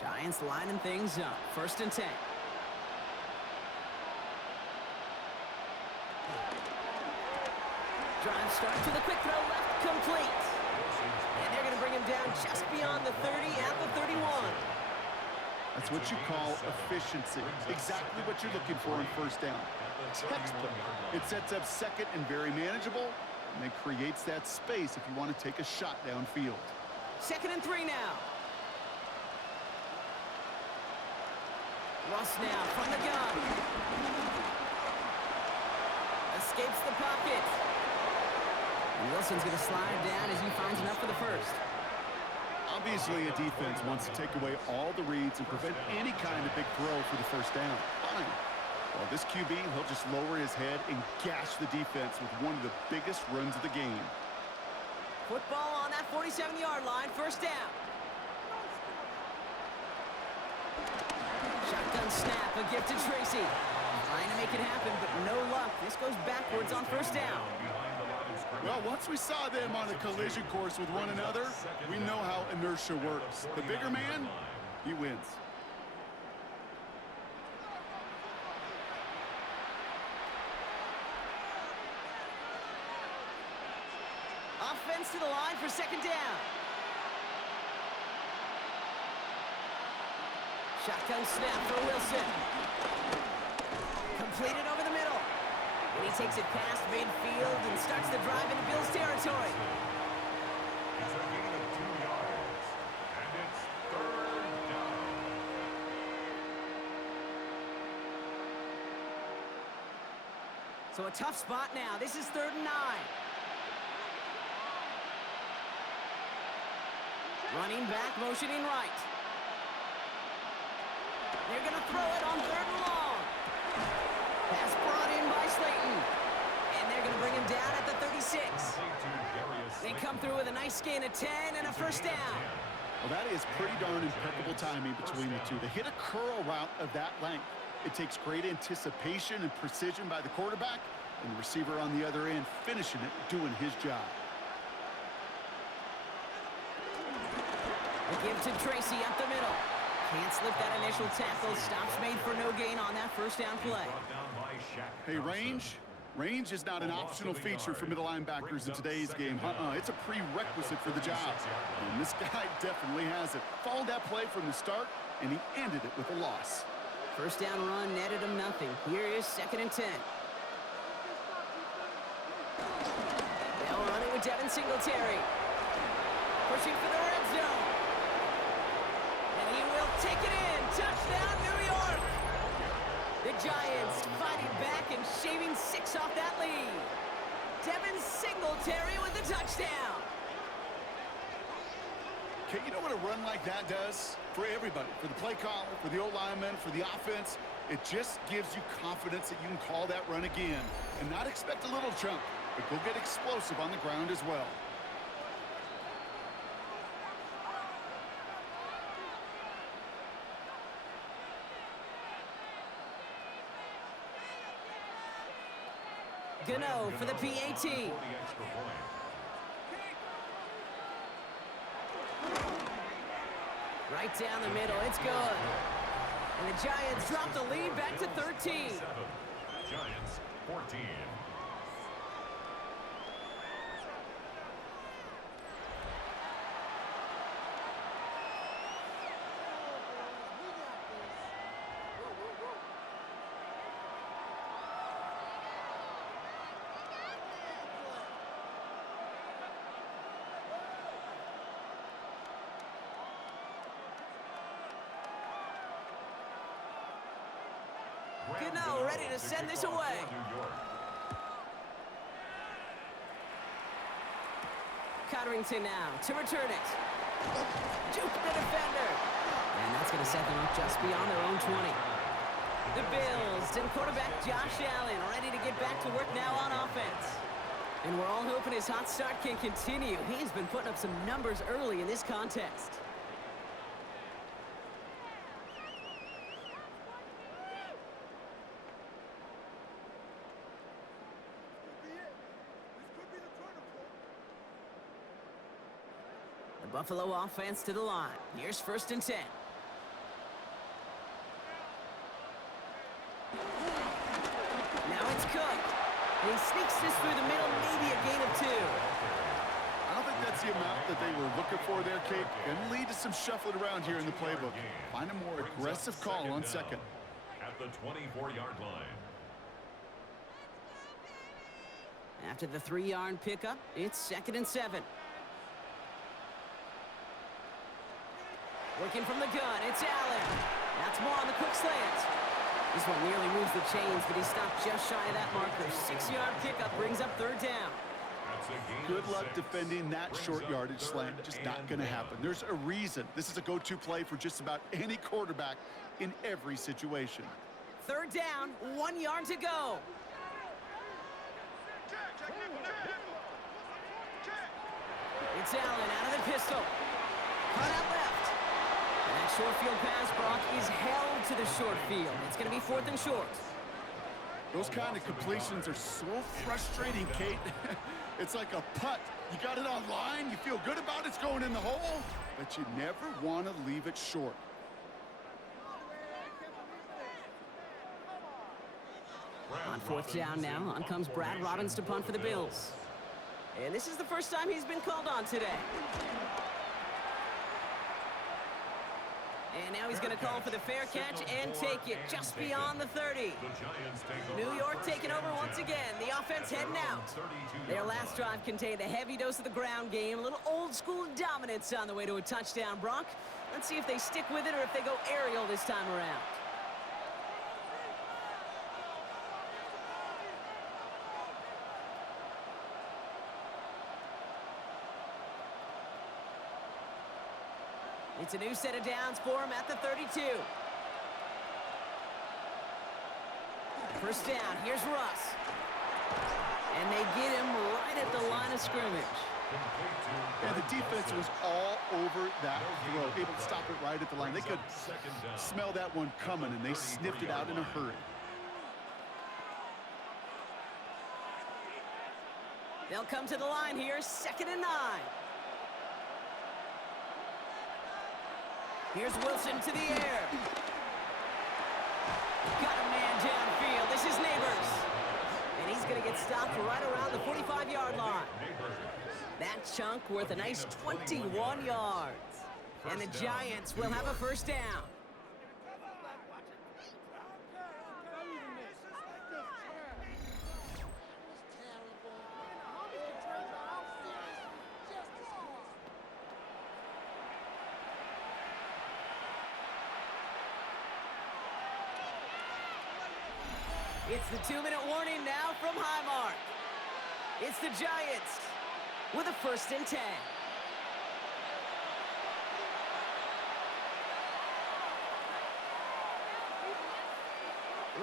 Giants lining things up. First and 10. Drive starts with a quick throw left, complete. And they're going to bring him down just beyond the 30 at the 31. That's what you call efficiency. Exactly what you're looking for in first down. Textbook. It sets up second and very manageable, and it creates that space if you want to take a shot downfield. Second and 3 now. Russ now from the gun. Escapes the pocket. And Wilson's going to slide down as he finds enough for the first. Obviously, a defense wants to take away all the reads and prevent any kind of big throw for the first down. Fine. Well, this QB, he'll just lower his head and gash the defense with one of the biggest runs of the game. Football on that 47-yard line, first down. Shotgun snap, a gift to Tracy. Trying to make it happen, but no luck. This goes backwards on first down. Well, once we saw them on a collision course with one another, we know how inertia works. The bigger man, he wins. Offense to the line for second down. Shotgun snap for Wilson. Completed over the middle. And he takes it past midfield and starts the drive into Bills territory. It's a gain of 2 yards, and it's third down. So a tough spot now. This is 3rd and 9. Running back, motioning right. They're going to throw it on 3rd and long. Pass brought in by Slayton. And they're going to bring him down at the 36. They come through with a nice gain of 10 and a first down. Well, that is pretty darn impeccable timing between the two. To hit a curl route of that length, it takes great anticipation and precision by the quarterback, and the receiver on the other end finishing it, doing his job. A give to Tracy up the middle. Can't slip that initial tackle. Stops made for no gain on that first down play. Hey, range is not an optional feature for middle linebackers in today's game. It's a prerequisite for the job. And this guy definitely has it. Followed that play from the start, and he ended it with a loss. First down run netted him nothing. Here is 2nd and 10. They'll run it with Devin Singletary. Pushing for the red zone. And he will take it in. Touchdown, New York. The Giants fighting back and shaving 6 off that lead. Devin Singletary with the touchdown. Okay, you know what a run like that does? For everybody, for the play caller, for the O-lineman, for the offense, it just gives you confidence that you can call that run again and not expect a little jump, but go get explosive on the ground as well. Gano for the PAT. Right down the middle, it's good. And the Giants drop the lead back to 13. Giants 14. Gano ready to send this away. Cotterington now to return it. Juke the defender. And that's going to set them up just beyond their own 20. The Bills and quarterback Josh Allen ready to get back to work now on offense. And we're all hoping his hot start can continue. He's been putting up some numbers early in this contest. Buffalo offense to the line. Here's 1st and 10. Now it's Cook. And he sneaks this through the middle, maybe a gain of 2. I don't think that's the amount that they were looking for there, Kate. Going to lead to some shuffling around here in the playbook. Find a more aggressive call on 2nd. At the 24-yard line. After the 3-yard pickup, it's 2nd and 7. Working from the gun, it's Allen. That's more on the quick slant. This one nearly moves the chains, but he stopped just shy of that marker. 6-yard pickup brings up 3rd down. Good luck defending that short yardage slant. Just not going to happen. There's a reason. This is a go-to play for just about any quarterback in every situation. 3rd down, 1 yard to go. It's Allen out of the pistol. Cut out left. And that short field pass, Brock, is held to the short field. It's going to be 4th and short. Those kind of completions are so frustrating, Kate. It's like a putt. You got it on line, you feel good about it, it's going in the hole, but you never want to leave it short. On 4th down now, on comes Brad Robbins to punt for the Bills. And this is the first time he's been called on today. And now he's going to call for the fair catch and take it just beyond the 30. New York taking over once again. The offense heading out. Their last drive contained a heavy dose of the ground game, a little old-school dominance on the way to a touchdown, Brock. Let's see if they stick with it or if they go aerial this time around. It's a new set of downs for him at the 32. First down, here's Russ. And they get him right at the line of scrimmage. Complete to And the defense was all over that throw, able to stop it right at the line. They could second down. smell that one coming, and they sniffed it out in a hurry. They'll come to the line here, 2nd and 9. Here's Wilson to the air. Got a man downfield. This is Neighbors. And he's going to get stopped right around the 45-yard line. That chunk worth a nice 21 yards. And the Giants will have a first down. It's the 2-minute warning now from Highmark. It's the Giants with a 1st and 10.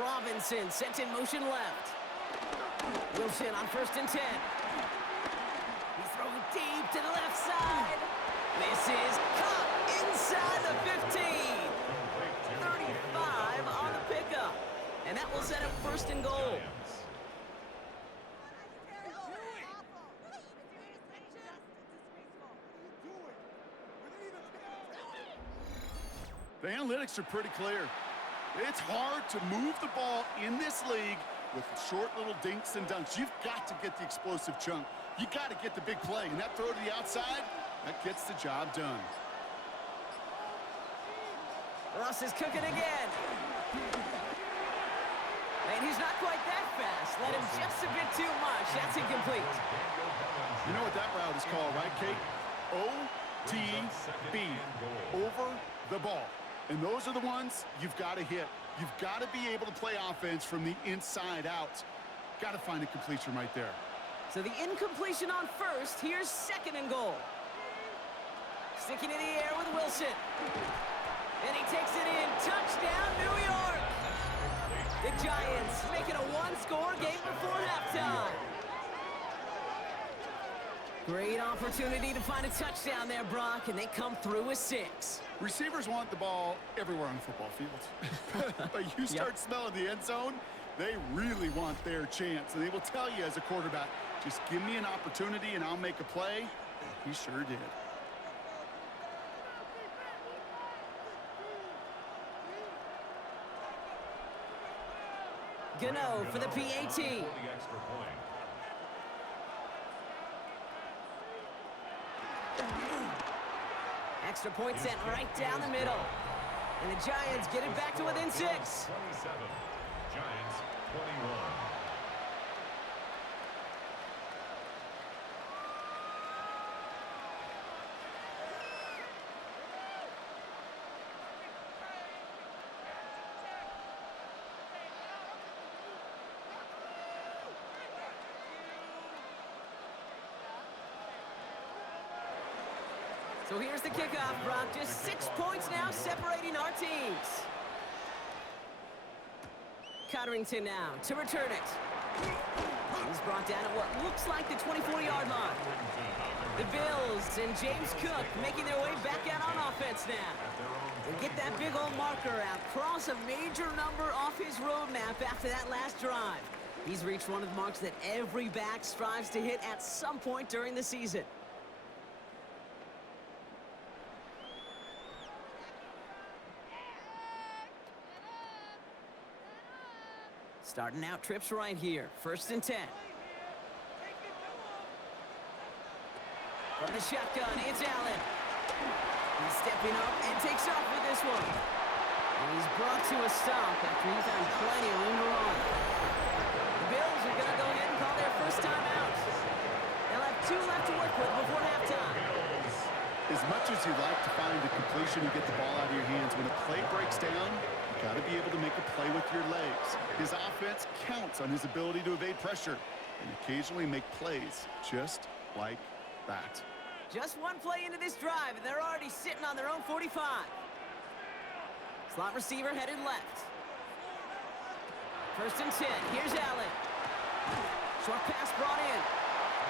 Robinson sent in motion left. Wilson on 1st and 10. He's throwing deep to the left side. This is caught inside the 15. 35 on the pickup. And that will set up 1st and goal. The analytics are pretty clear. It's hard to move the ball in this league with short little dinks and dunks. You've got to get the explosive chunk. You got to get the big play. And that throw to the outside, that gets the job done. Russ is cooking again. And he's not quite that fast. Let him just a bit too much. That's incomplete. You know what that route is called, right, Kate? OTB, over the ball. And those are the ones you've got to hit. You've got to be able to play offense from the inside out. Got to find a completion right there. So the incompletion on 1st. Here's 2nd and goal. Sticking in the air with Wilson. And he takes it in. Touchdown, New York. The Giants make it a 1-score game before halftime. Great opportunity to find a touchdown there, Brock, and they come through with 6. Receivers want the ball everywhere on the football field. But you start smelling the end zone, they really want their chance. And they will tell you as a quarterback, just give me an opportunity and I'll make a play. And he sure did. Gano for the PAT. Extra point sent right down the middle. And the Giants get it back to within 6. 27. Giants 21. So here's the kickoff, Brock. Just 6 points now separating our teams. Cotterington now to return it. He's brought down at what looks like the 24-yard line. The Bills and James Cook making their way back out on offense now. They get that big old marker out, cross a major number off his roadmap after that last drive. He's reached one of the marks that every back strives to hit at some point during the season. Starting out trips right here. 1st and 10. From the shotgun, it's Allen. He's stepping up and takes off with this one. And he's brought to a stop after he found plenty of room to run. The Bills are going to go ahead and call their first time out. They'll have 2 left to work with before halftime. As much as you like to find a completion and get the ball out of your hands, when a play breaks down, you've got to be able to make a play with your legs. His offense counts on his ability to evade pressure and occasionally make plays just like that. Just one play into this drive, and they're already sitting on their own 45. Slot receiver headed left. 1st and 10. Here's Allen. Short pass brought in.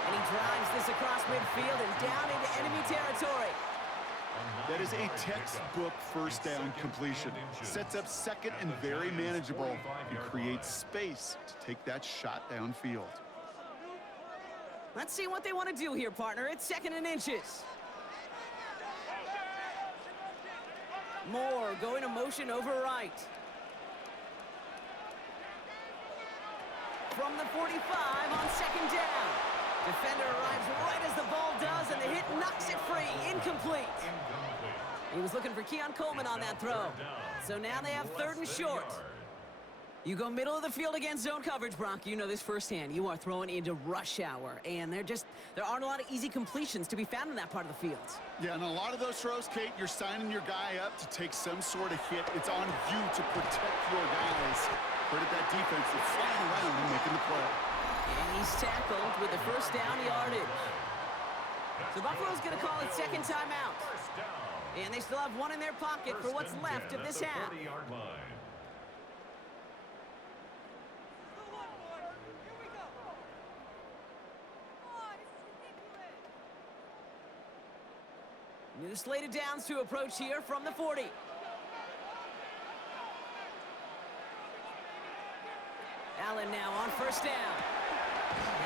And he drives this across midfield and down into enemy territory. That is a textbook first down completion. Sets up second and very manageable and creates space to take that shot downfield. Let's see what they want to do here, partner. It's 2nd and inches. Moore going to motion over right. From the 45 on 2nd down. Defender arrives right as the ball does, and the hit knocks it free. Incomplete. He was looking for Keon Coleman on that throw. So now they have 3rd and short. You go middle of the field against zone coverage, Brock. You know this firsthand. You are throwing into rush hour, and there aren't a lot of easy completions to be found in that part of the field. Yeah, and a lot of those throws, Kate, you're signing your guy up to take some sort of hit. It's on you to protect your guys. Credit that defense that's flying around and making the play. And he's tackled with the 1st down yardage. So Buffalo's going to call it 2nd timeout. And they still have 1 in their pocket for what's left of this half. New slated downs to approach here from the 40. Allen now on 1st down.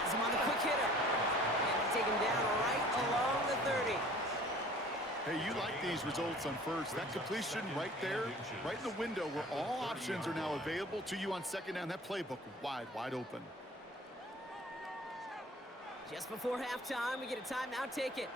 Has him on the quick hitter. And they take him down right along the 30. Hey, you like these results on 1st. That completion right there, right in the window where all options are now available to you on 2nd down. That playbook wide open. Just before halftime, we get a timeout taken.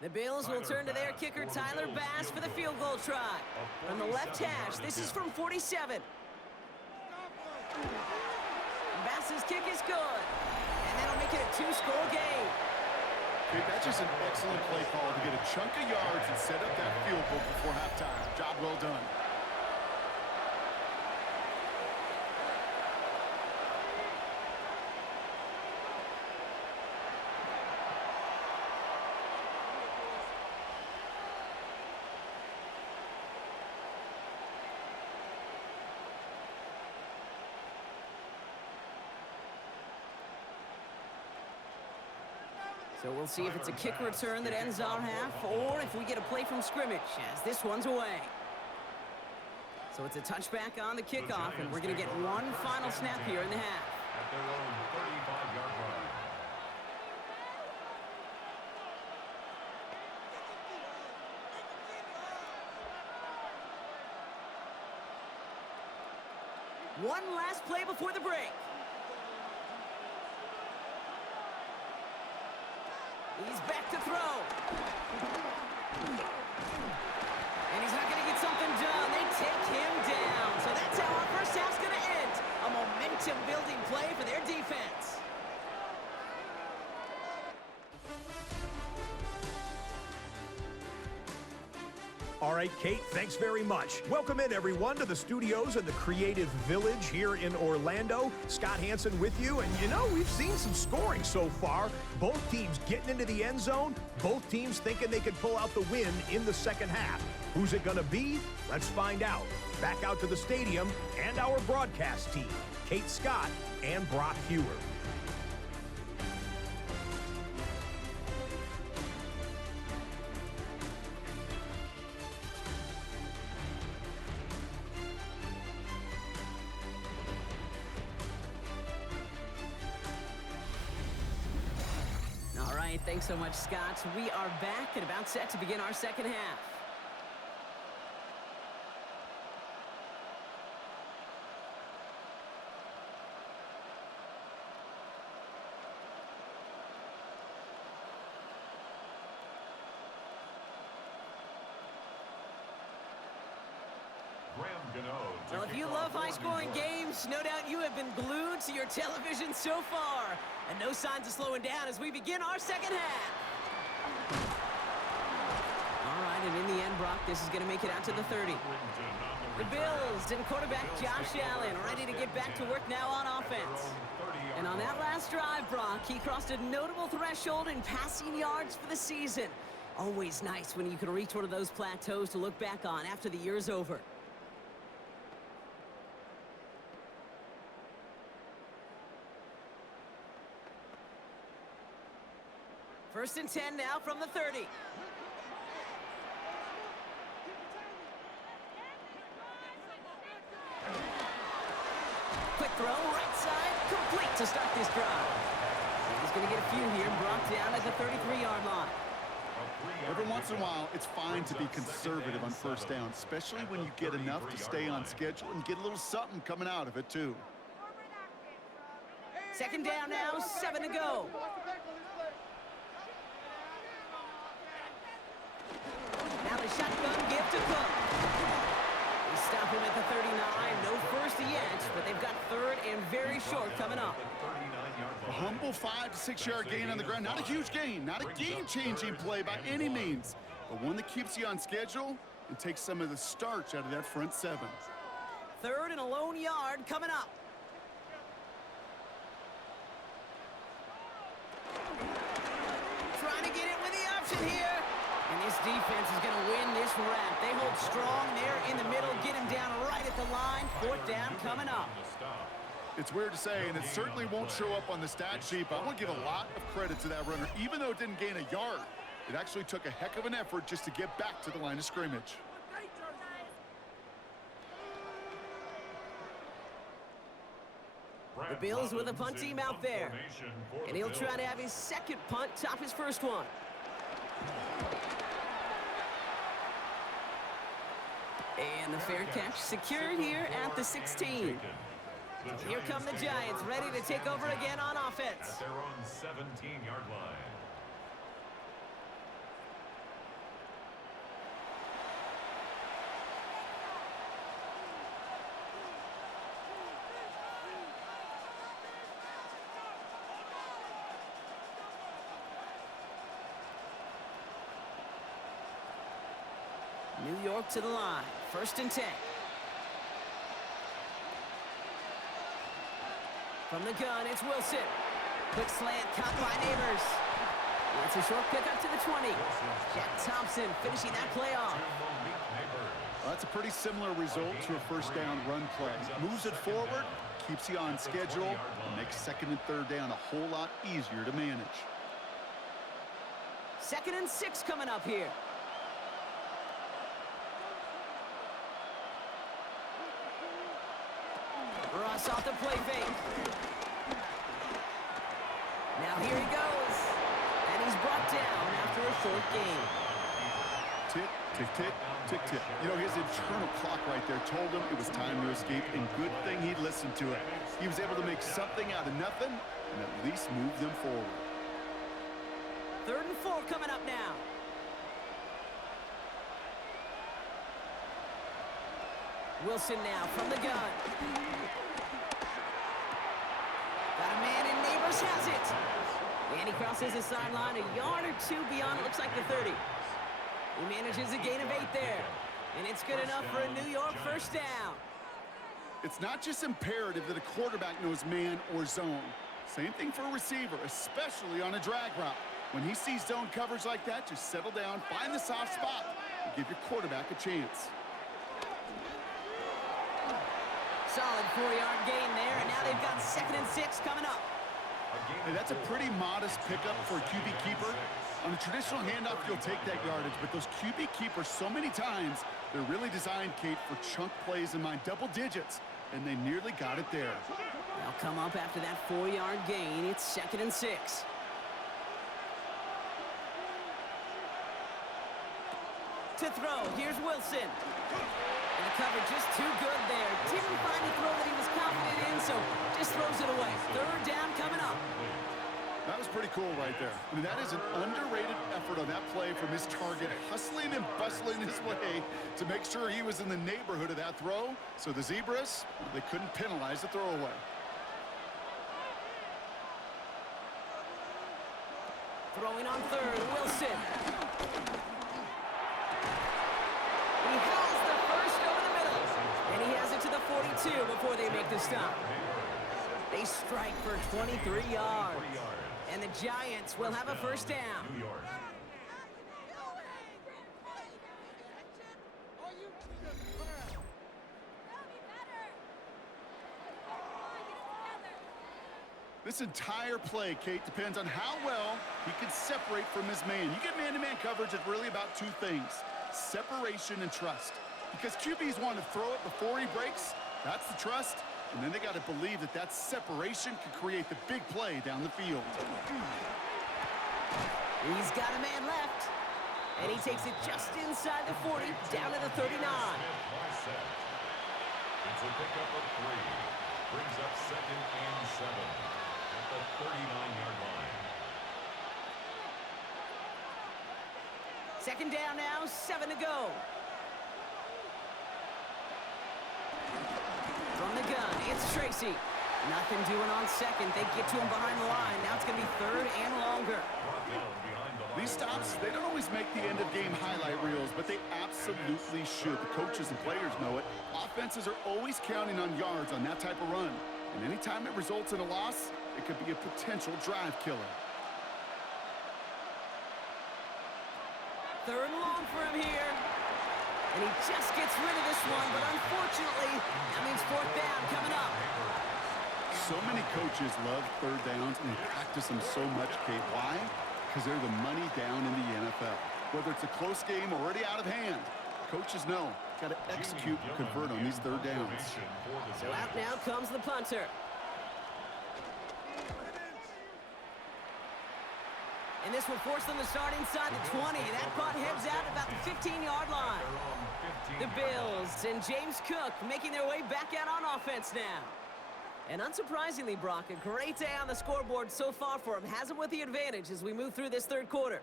The Bills will turn to their kicker, Tyler Bass, for the field goal try. From the left hash, this is from 47. Bass's kick is good. And that'll make it a 2-score game. Okay, that's just an excellent play call to get a chunk of yards and set up that field goal before halftime. Job well done. So we'll see if it's a kick return that ends our half, or if we get a play from scrimmage, as this one's away. So it's a touchback on the kickoff, and we're going to get one final snap here in the half. At their own 35-yard line. One last play before the break. He's back to throw. And he's not going to get something done. They take him down. So that's how our first half's going to end. A momentum-building play for their defense. All right, Kate, thanks very much. Welcome in, everyone, to the studios in the Creative Village here in Orlando. Scott Hansen with you, and you know, we've seen some scoring so far. Both teams getting into the end zone, both teams thinking they could pull out the win in the second half. Who's it gonna be? Let's find out. Back out to the stadium and our broadcast team, Kate Scott and Brock Hewer. Thanks so much, Scott. We are back and about set to begin our second half. Well, if you love high-scoring games, no doubt you have been glued to your television so far. And no signs of slowing down as we begin our second half. All right, and in the end, Brock, this is going to make it out to the 30. The Bills and quarterback Josh Allen ready to get back to work now on offense. And on that last drive, Brock, he crossed a notable threshold in passing yards for the season. Always nice when you can reach one of those plateaus to look back on after the year's over. First and 10 now from the 30. Quick throw, right side, complete to start this drive. He's going to get a few here, brought down at the 33-yard line. Every once in a while, it's fine to be conservative on first down, especially when you get enough to stay on schedule and get a little something coming out of it, too. Second down now, 7 to go. Now the shotgun give to Cook. They stop him at the 39. No first yet, but they've got third and very short coming up. A humble 5 to 6 yard gain on the ground. Not a huge gain, not a game-changing play by any means, but one that keeps you on schedule and takes some of the starch out of that front seven. Third and a lone yard coming up. Trying to get it with the option here. And this defense is going to win this round. They hold strong there in the middle, get him down right at the line. Fourth down coming up. It's weird to say, and it certainly won't show up on the stat sheet, but I want to give a lot of credit to that runner. Even though it didn't gain a yard, it actually took a heck of an effort just to get back to the line of scrimmage. The Bills with a punt team out there. And he'll try to have his second punt top his first one. And the fair catch secured here at the 16. Here come the Giants, ready to take over again on offense. At their own 17-yard line. New York to the line. First and 10. From the gun, it's Wilson. Quick slant caught by Neighbors. It's a short pickup to the 20. Jack Thompson finishing that play off. Well, that's a pretty similar result to a first down run play. Moves it forward, keeps you on schedule, and makes second and third down a whole lot easier to manage. Second and 6 coming up here. Ross off the play fake. Now here he goes. And he's brought down after a short gain. Tick, tick, tick, tick, tick. You know, his internal clock right there told him it was time to escape, and good thing he listened to it. He was able to make something out of nothing and at least move them forward. Third and 4 coming up now. Wilson now from the gun. Got a man and Neighbors has it. And he crosses the sideline a yard or two beyond, it looks like the 30. He manages a gain of 8 there. And it's good enough for a New York first down. It's not just imperative that a quarterback knows man or zone. Same thing for a receiver, especially on a drag route. When he sees zone coverage like that, just settle down, find the soft spot, and give your quarterback a chance. Solid 4-yard gain there, and now they've got second and 6 coming up. Hey, that's a pretty modest pickup for a QB keeper. On a traditional handoff, you'll take that yardage, but those QB keepers, so many times, they're really designed, Kate, for chunk plays in mind, double digits, and they nearly got it there. They'll come up after that 4-yard gain. It's second and 6. To throw, here's Wilson. And the cover just too good there. Didn't find a throw that he was confident in, so just throws it away. Third down coming up. That was pretty cool right there. I mean, that is an underrated effort on that play from his target, hustling and bustling his way to make sure he was in the neighborhood of that throw. So the Zebras, they couldn't penalize the throwaway. Throwing on third, Wilson. 42 before they make the stop. They strike for 23 yards. And the Giants will have a first down. New York. This entire play, Kate, depends on how well he can separate from his man. You get man-to-man coverage, it's really about two things: separation and trust. Because QBs want to throw it before he breaks, that's the trust, and then they got to believe that that separation can create the big play down the field. He's got a man left, and he takes it just inside the 40, down to the 39. It's a pickup of 3. Brings up 2nd and 7 at the 39-yard line. Second down now, 7 to go. From the gun, it's Tracy. Nothing doing on second. They get to him behind the line. Now it's going to be 3rd and longer. These stops, they don't always make the end-of-game highlight reels, but they absolutely should. The coaches and players know it. Offenses are always counting on yards on that type of run. And anytime it results in a loss, it could be a potential drive killer. 3rd and long for him here. And he just gets rid of this one, but unfortunately, that means 4th down coming up. So many coaches love 3rd downs and they practice them so much, Kate. Why? Because they're the money down in the NFL. Whether it's a close game or already out of hand, coaches know got to execute and convert on these 3rd downs. So out now comes the punter. And this will force them to start inside the 20. That punt heads out about the 15-yard line. The Bills and James Cook making their way back out on offense now. And unsurprisingly, Brock, a great day on the scoreboard so far for him. Has him with the advantage as we move through this 3rd quarter.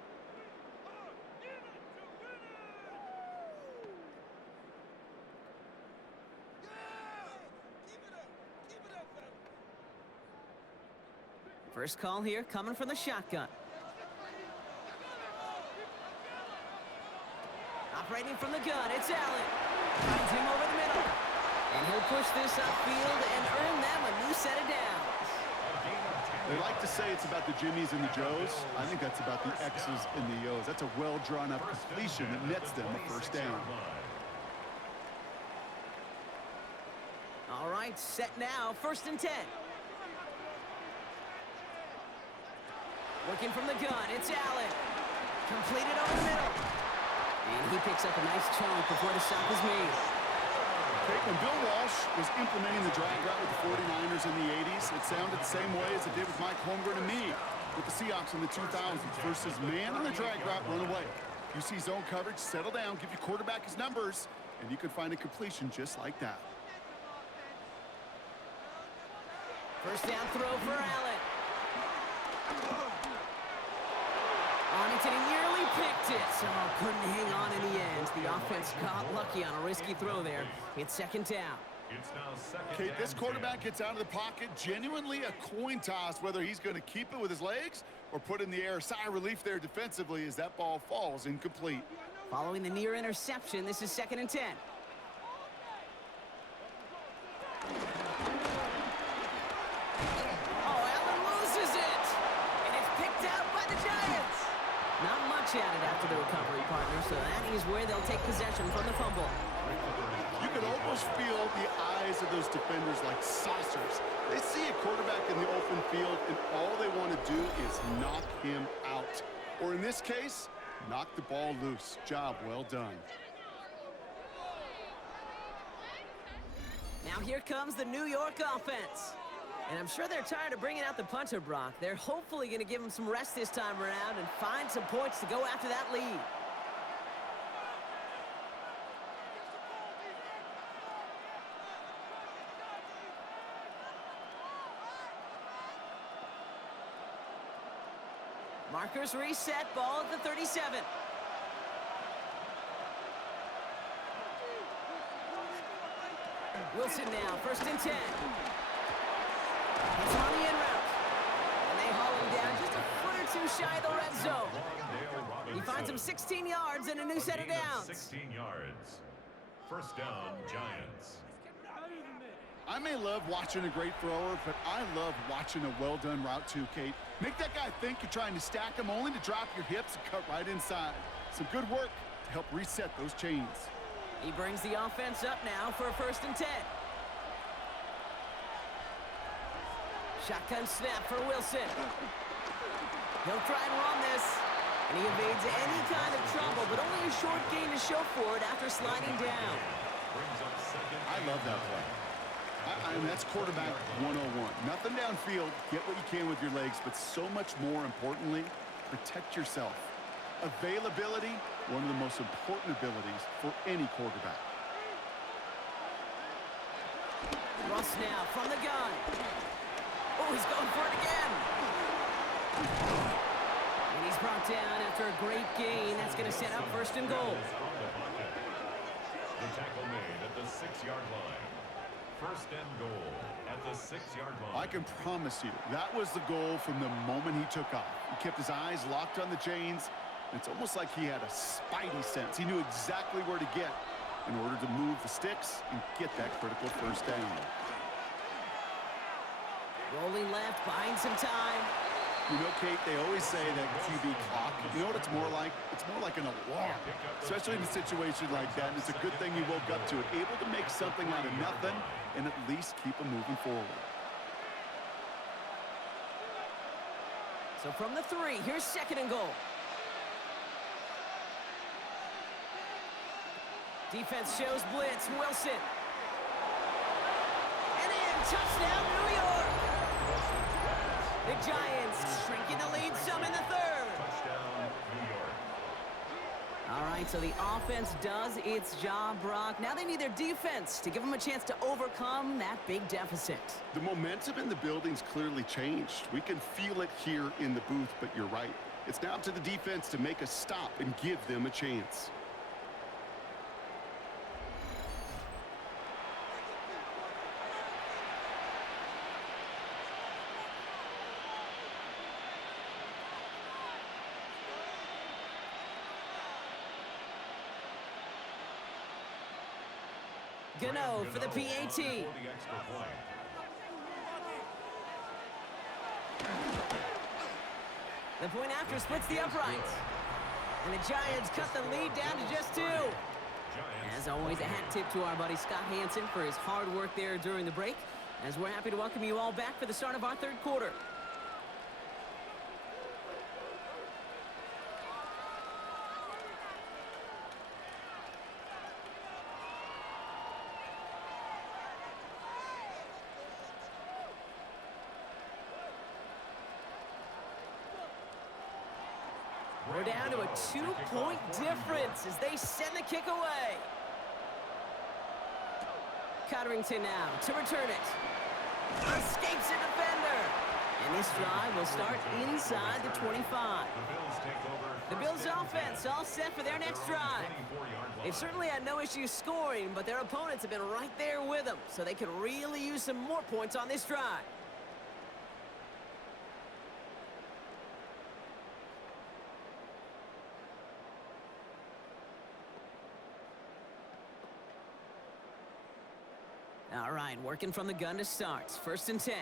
First call here coming from the shotgun. Operating from the gun, it's Allen. Finds him over the middle. And he'll push this upfield and earn them a new set of downs. They like to say it's about the Jimmies and the Joes. I think that's about the X's and the O's. That's a well-drawn-up completion that nets them a first down. All right, set now, 1st and 10. Working from the gun, it's Allen. Completed over the middle. And he picks up a nice chunk before the stop is made. When Bill Walsh was implementing the drag route with the 49ers in the 80s, it sounded the same way as it did with Mike Holmgren and me with the Seahawks in the 2000s versus man on the drag route, run away. You see zone coverage, settle down, give your quarterback his numbers, and you can find a completion just like that. First down throw for Allen. On it, and he nearly picked it. So couldn't hang on in the end. The offense got lucky on a risky throw there. It's 2nd down. It's now 2nd. Okay, this quarterback gets out of the pocket, genuinely a coin toss whether he's going to keep it with his legs or put in the air. Sigh of relief there defensively as that ball falls incomplete. Following the near interception, this is 2nd and 10. Not much added after the recovery, partner, so that is where they'll take possession from the fumble. You could almost feel the eyes of those defenders like saucers. They see a quarterback in the open field, and all they want to do is knock him out. Or in this case, knock the ball loose. Job well done. Now here comes the New York offense. And I'm sure they're tired of bringing out the punter, Brock. They're hopefully going to give him some rest this time around and find some points to go after that lead. Markers reset, ball at the 37. Wilson now, 1st and 10. It's on the in route. And they haul him down just a foot or 2 shy of the red zone. He finds him 16 yards and a new set of downs. 16 yards. First down, Giants. I may love watching a great thrower, but I love watching a well-done route too, Kate. Make that guy think you're trying to stack him only to drop your hips and cut right inside. Some good work to help reset those chains. He brings the offense up now for a 1st and 10. Shotgun snap for Wilson. He'll try and run this. And he evades any kind of trouble, but only a short gain to show for it after sliding down. I love that play. I mean, that's quarterback 101. Nothing downfield. Get what you can with your legs, but so much more importantly, protect yourself. Availability, one of the most important abilities for any quarterback. Russ now from the gun. Oh, he's going for it again. And he's brought down after a great gain. That's going to set up 1st and goal. The tackle made at the 6-yard line. 1st and goal at the 6-yard line. I can promise you, that was the goal from the moment he took off. He kept his eyes locked on the chains. It's almost like he had a spidey sense. He knew exactly where to get in order to move the sticks and get that critical 1st down. Rolling left, buying some time. You know, Kate, they always say that QB clock, you know what it's more like? It's more like an alarm, especially in a situation like that. And it's a good thing you woke up to it, able to make something out of nothing and at least keep them moving forward. So from the 3, here's 2nd and goal. Defense shows blitz. Wilson. And in. Touchdown, New York. The Giants shrinking the lead some in the 3rd. Touchdown, New York. All right, so the offense does its job, Brock. Now they need their defense to give them a chance to overcome that big deficit. The momentum in the building's clearly changed. We can feel it here in the booth, but you're right. It's now up to the defense to make a stop and give them a chance. Gano for the PAT. The point after splits the uprights. And the Giants cut the lead down to just 2. As always, a hat tip to our buddy Scott Hansen for his hard work there during the break, as we're happy to welcome you all back for the start of our 3rd quarter. We're down to a 2-point difference as they send the kick away. Cotterington now to return it. Escapes a defender. And this drive will start inside the 25. The Bills offense all set for their next drive. They've certainly had no issues scoring, but their opponents have been right there with them, so they could really use some more points on this drive. All right, working from the gun to start. 1st and 10.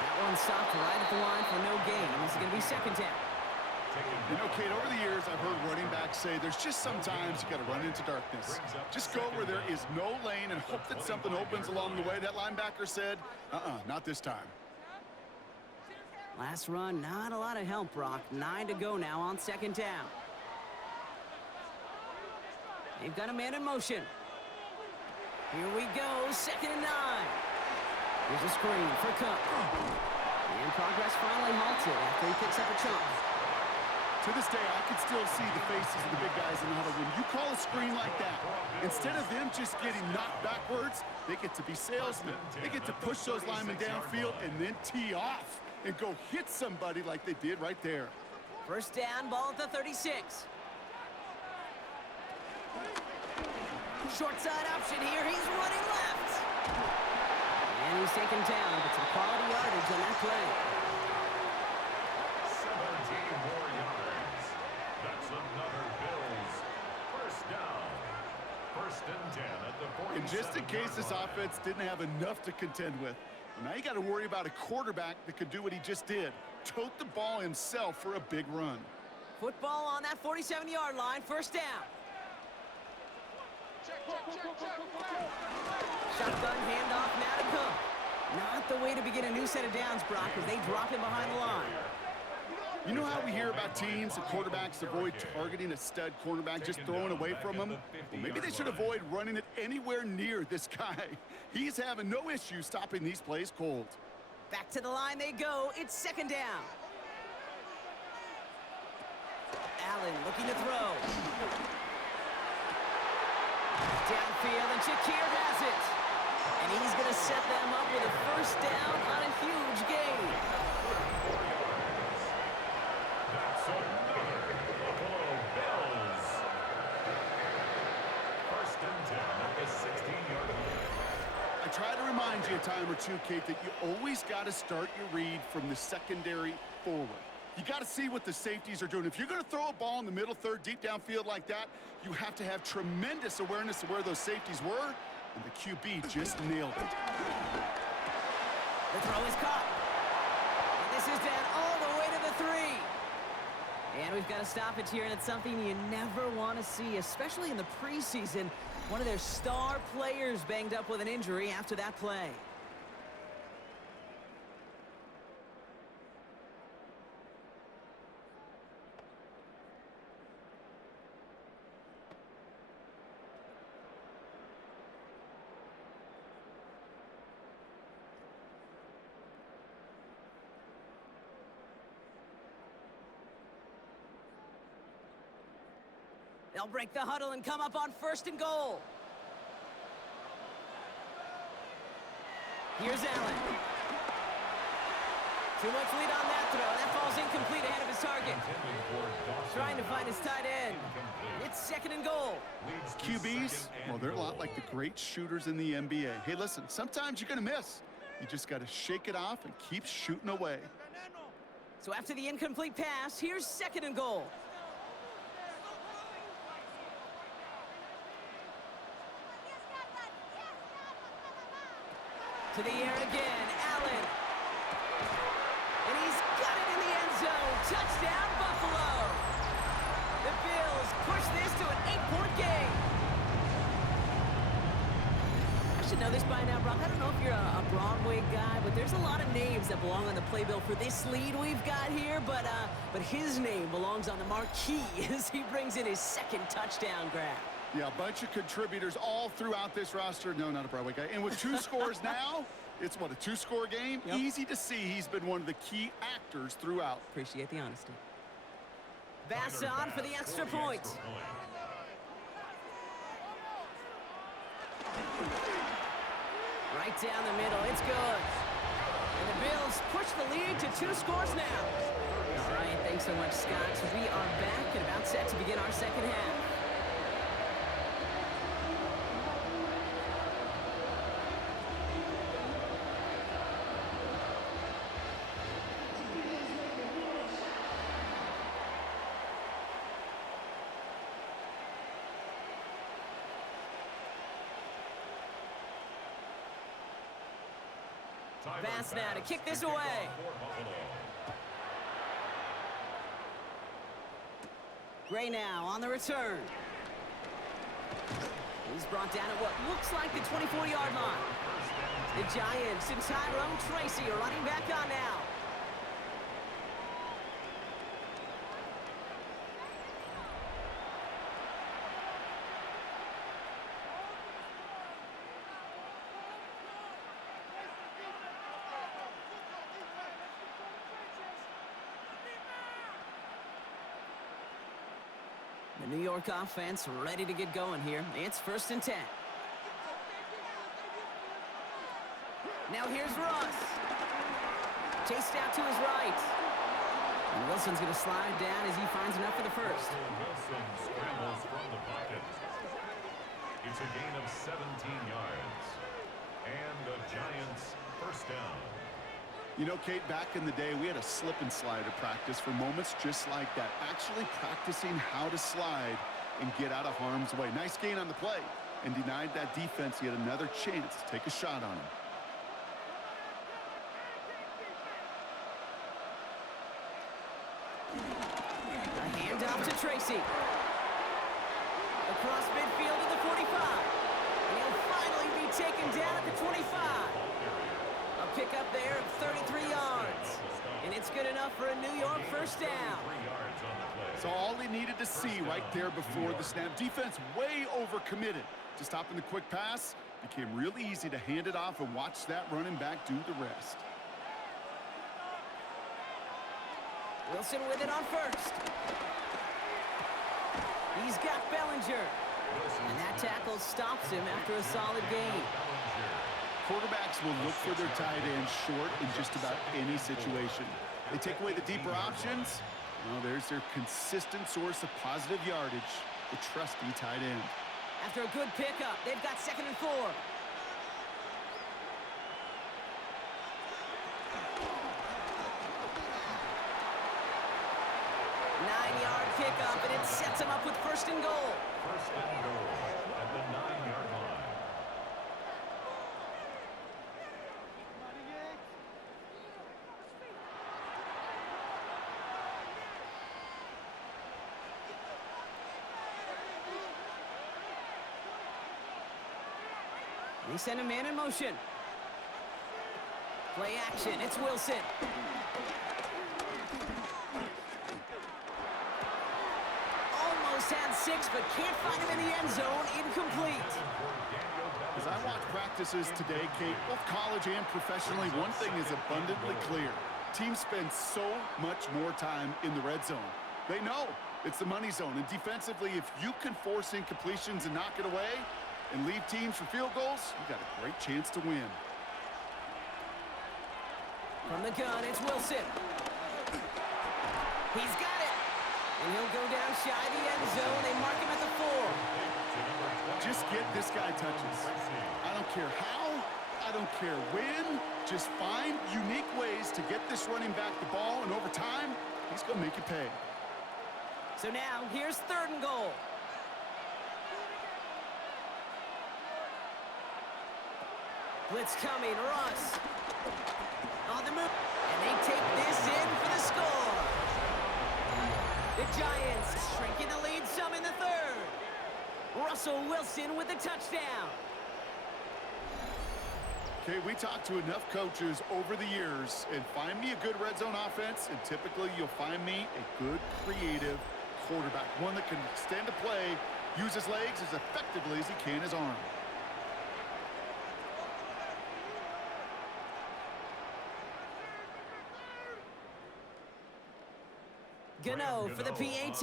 That one stopped right at the line for no gain. This is going to be 2nd down. You know, Kate, over the years, I've heard running backs say there's just sometimes you got to run into darkness. Just go where there is no lane and hope that something opens along the way. That linebacker said, not this time. Last run, not a lot of help, Brock. 9 to go now on 2nd down. They've got a man in motion. Here we go, 2nd and 9. Here's a screen for Cup. And progress finally halted after he picks up a chunk. To this day, I can still see the faces of the big guys in the huddle. When you call a screen like that, instead of them just getting knocked backwards, they get to be salesmen. They get to push those linemen downfield and then tee off and go hit somebody like they did right there. 1st down, ball at the 36. Short side option here. He's running left. And he's taken down, but some quality yardage on that play. 17 more yards. And just in case this offense didn't have enough to contend with, now you got to worry about a quarterback that could do what he just did, tote the ball himself for a big run. Football on that 47-yard line, first down. Shotgun handoff now to Cook. Not the way to begin a new set of downs, Brock, as they drop him behind the line. You know how we hear about teams and quarterbacks avoid targeting a stud cornerback, just throwing away from him? Well, maybe they should avoid running it anywhere near this guy. He's having no issue stopping these plays cold. Back to the line they go. It's second down. Allen looking to throw. Downfield, and Shakir has it. And he's going to set them up with a first down on a huge gain. That's another Buffalo Bills. First and 10 at the 16-yard line. I try to remind you a time or two, Kate, that you always got to start your read from the secondary forward. You got to see what the safeties are doing. If you're going to throw a ball in the middle third, deep downfield like that, you have to have tremendous awareness of where those safeties were, and the QB just nailed it. The throw is caught. And this is down all the way to the 3. And we've got to stop it here, and it's something you never want to see, especially in the preseason. One of their star players banged up with an injury after that play. They'll break the huddle and come up on first and goal. Here's Allen. Too much lead on that throw. That falls incomplete ahead of his target. Trying to find his tight end. It's second and goal. QBs, well, they're a lot like the great shooters in the NBA. Hey, listen, sometimes you're going to miss. You just got to shake it off and keep shooting away. So after the incomplete pass, here's second and goal. To the air again, Allen. And he's got it in the end zone. Touchdown, Buffalo. The Bills push this to an 8-point game. I should know this by now, Brock. I don't know if you're a Broadway guy, but there's a lot of names that belong on the playbill for this lead we've got here. But his name belongs on the marquee as he brings in his second touchdown grab. Yeah, a bunch of contributors all throughout this roster. No, not a Broadway guy. And with 2 scores now, it's what, a 2-score game? Yep. Easy to see he's been one of the key actors throughout. Appreciate the honesty. Bass on for the extra point. Right down the middle, it's good. And the Bills push the lead to 2 scores now. All right, thanks so much, Scott. We are back and about set to begin our second half. Bass now to kick this away. Gray now on the return. He's brought down at what looks like the 24-yard line. The Giants and Tyrone Tracy are running back on now. The New York offense ready to get going here. It's first and 10. Now here's Russ. Chased out to his right. And Wilson's going to slide down as he finds enough for the first. Wilson scrambles from the pocket. It's a gain of 17 yards. And the Giants first down. You know, Kate, back in the day, we had a slip and slide at practice for moments just like that. Actually practicing how to slide and get out of harm's way. Nice gain on the play. and denied that defense yet another chance to take a shot on him. A handoff to Tracy. Across midfield to the 45. And he'll finally be taken down at the 25. A pickup there of 33 yards. And it's good enough for a New York first down. So all he needed to see right there before the snap. Defense way overcommitted to stopping the quick pass. Became really easy to hand it off and watch that running back do the rest. Wilson with it on first. He's got Bellinger. And that tackle stops him after a solid gain. Quarterbacks will look for their tight end short in just about any situation. They take away the deeper options. Well, there's their consistent source of positive yardage, the trusty tight end. After a good pickup, they've got 2nd and 4. 9-yard pickup, and it sets him up with 1st and goal. 1st and goal at the 9-yard line. They send a man in motion. Play action, it's Wilson. Almost had 6, but can't find him in the end zone. Incomplete. As I watch practices today, Kate, both college and professionally, one thing is abundantly clear. Teams spend so much more time in the red zone. They know it's the money zone, and defensively, if you can force incompletions and knock it away and leave teams for field goals, you got a great chance to win. From the gun, it's Wilson. He's got it. And he'll go down shy of the end zone. They mark him at the 4. Just get this guy touches. I don't care how, I don't care when. Just find unique ways to get this running back the ball, and over time, he's going to make it pay. So now, here's 3rd and goal. Blitz coming, Russ. On the move. And they take this in for the score. The Giants shrinking the lead some in the 3rd. Russell Wilson with the touchdown. Okay, we talked to enough coaches over the years, and find me a good red zone offense, and typically you'll find me a good creative quarterback. One that can extend a play, use his legs as effectively as he can his arm. Gano for the PAT.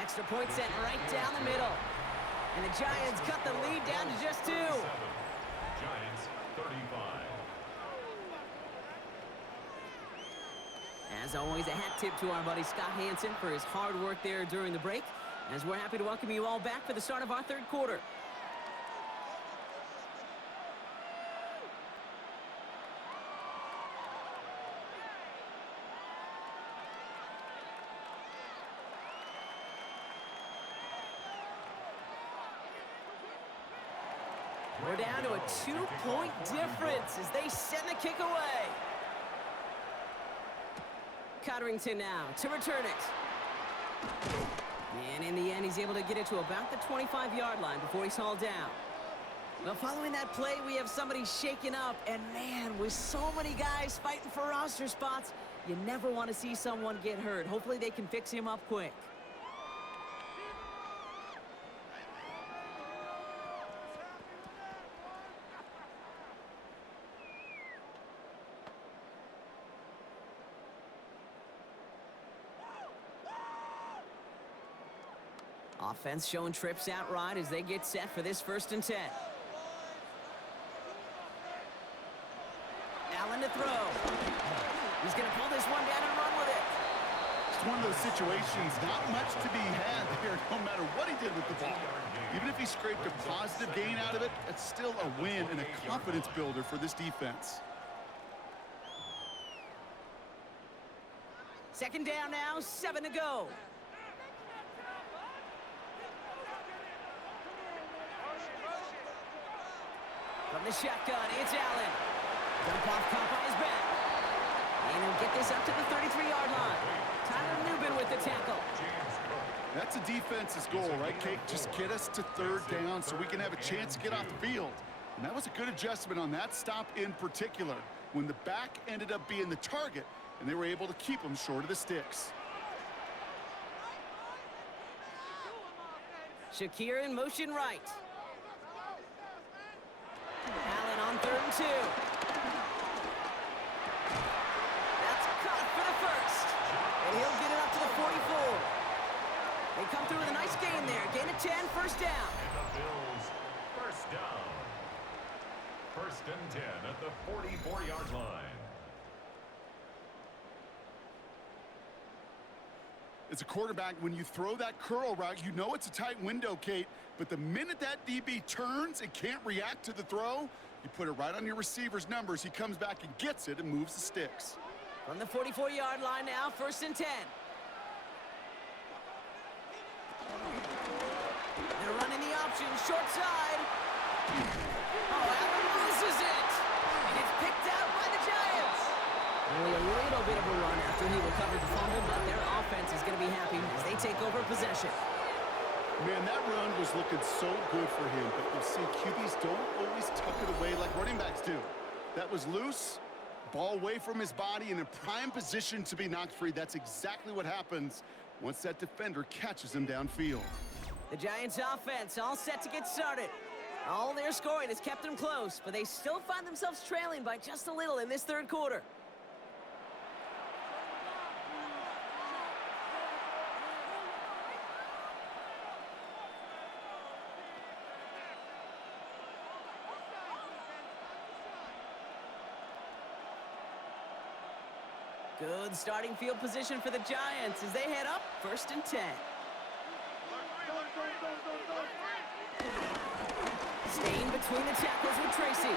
Extra point sent right down the middle. And the Giants cut the lead down to just 2. Giants 35. As always, a hat tip to our buddy Scott Hansen for his hard work there during the break, as we're happy to welcome you all back for the start of our 3rd quarter. We're down to a 2-point difference as they send the kick away. Cotterington now to return it. And in the end, he's able to get it to about the 25-yard line before he's hauled down. Well, following that play, we have somebody shaken up. And, man, with so many guys fighting for roster spots, you never want to see someone get hurt. Hopefully they can fix him up quick. Offense showing trips out right as they get set for this 1st and 10. Allen to throw. He's going to pull this one down and run with it. It's one of those situations, not much to be had there, no matter what he did with the ball. Even if he scraped a positive gain out of it, it's still a win and a confidence builder for this defense. Second down now, 7 to go. From the shotgun, it's Allen. Dump-off caught by his back. And he'll get this up to the 33-yard line. Tyler Newbin with the tackle. That's a defense's goal, right, Kate? Just get us to third down so we can have a chance to get off the field. And that was a good adjustment on that stop in particular, when the back ended up being the target, and they were able to keep him short of the sticks. Shakir in motion right. Allen on 3rd and 2. That's caught for the first. And he'll get it up to the 44. They come through with a nice gain there. Gain of 10, first down. And the Bills, first down. 1st and 10 at the 44-yard line. As a quarterback, when you throw that curl route, you know it's a tight window, Kate. But the minute that DB turns and can't react to the throw, you put it right on your receiver's numbers. He comes back and gets it and moves the sticks. From the 44-yard line now, 1st and 10. They're running the option, short side. Oh, Allen loses it. And it's picked out by the Giants. Only a little bit of a run after he recovered the fumble, but their offense is going to be happy as they take over possession. Man, that run was looking so good for him, but you'll see QBs don't always tuck it away like running backs do. That was loose, ball away from his body, and in prime position to be knocked free. That's exactly what happens once that defender catches him downfield. The Giants' offense all set to get started. All their scoring has kept them close, but they still find themselves trailing by just a little in this 3rd quarter. Good starting field position for the Giants as they head up 1st and 10. Staying between the tackles with Tracy.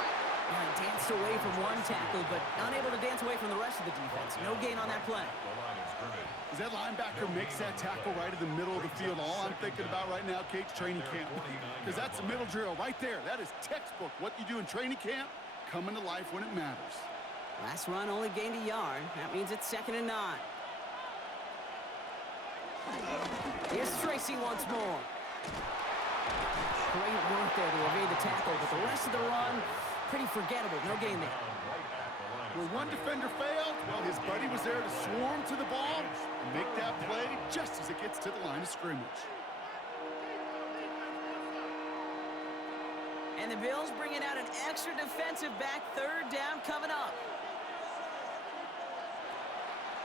Danced away from one tackle, but unable to dance away from the rest of the defense. No gain on that play. As that linebacker makes that tackle right in the middle of the field, all I'm thinking about right now, Kate's training camp. Because that's a middle drill right there. That is textbook. What you do in training camp, coming to life when it matters. Last run only gained a yard. That means it's 2nd and 9. Here's Tracy once more. Great work there to evade the tackle, but the rest of the run, pretty forgettable. No gain there. Where one defender failed, well, his buddy was there to swarm to the ball and make that play just as it gets to the line of scrimmage. And the Bills bringing out an extra defensive back, 3rd down coming up.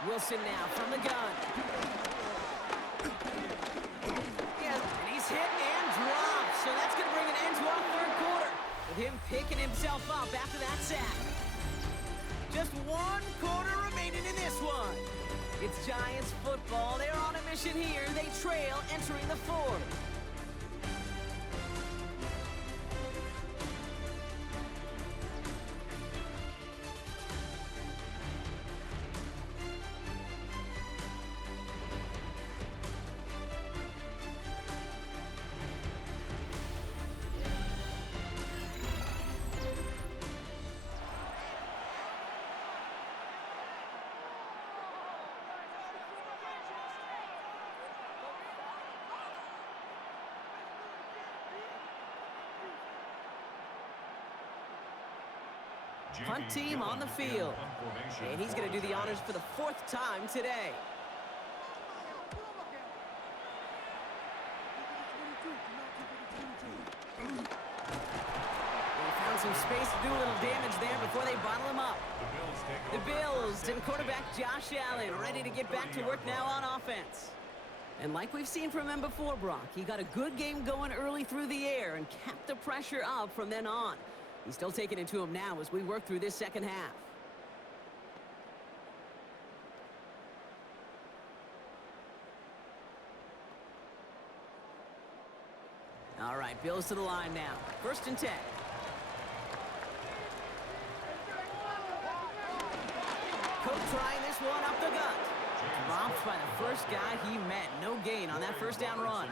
Wilson now from the gun. Yeah, and he's hit and dropped. So that's going to bring an end to our 3rd quarter, with him picking himself up after that sack. Just 1 quarter remaining in this one. It's Giants football. They're on a mission here. They trail entering the 4th. Punt team on the field. And he's going to do the honors for the 4th time today. They found some space to do a little damage there before they bottle him up. The Bills and quarterback Josh Allen ready to get back to work now on offense. And like we've seen from him before, Brock, he got a good game going early through the air and kept the pressure up from then on. He's still taking it to him now as we work through this 2nd half. All right, Bills to the line now. 1st and 10. Cook trying this one up the gut. Dropped by the first guy he met. No gain on that first down run.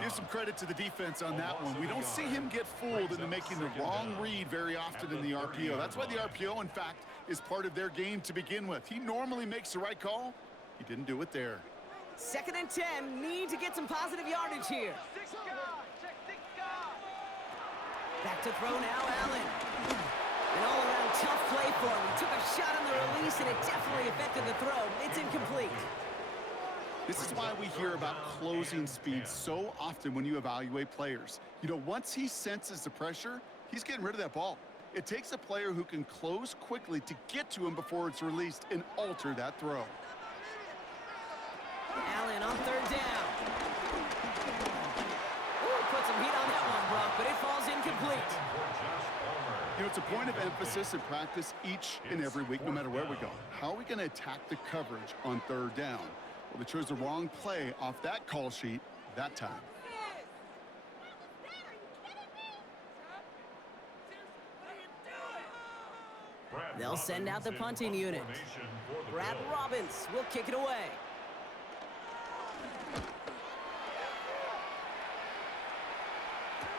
Give some credit to the defense on that one. We don't see him get fooled into making the wrong read very often in the RPO. That's why the RPO, in fact, is part of their game to begin with. He normally makes the right call. He didn't do it there. 2nd and 10. Need to get some positive yardage here. Back to throw now, Allen. An all-around tough play for him. He took a shot on the release, and it definitely affected the throw. It's incomplete. This is why we hear about closing speed so often when you evaluate players. You know, once he senses the pressure, he's getting rid of that ball. It takes a player who can close quickly to get to him before it's released and alter that throw. Allen on 3rd down. Ooh, put some heat on that one, Brock, but it falls incomplete. You know, it's a point of emphasis in practice each and every week, no matter where we go. How are we going to attack the coverage on 3rd down? Well, they chose the wrong play off that call sheet that time. They'll send out the punting unit. Brad Robbins will kick it away.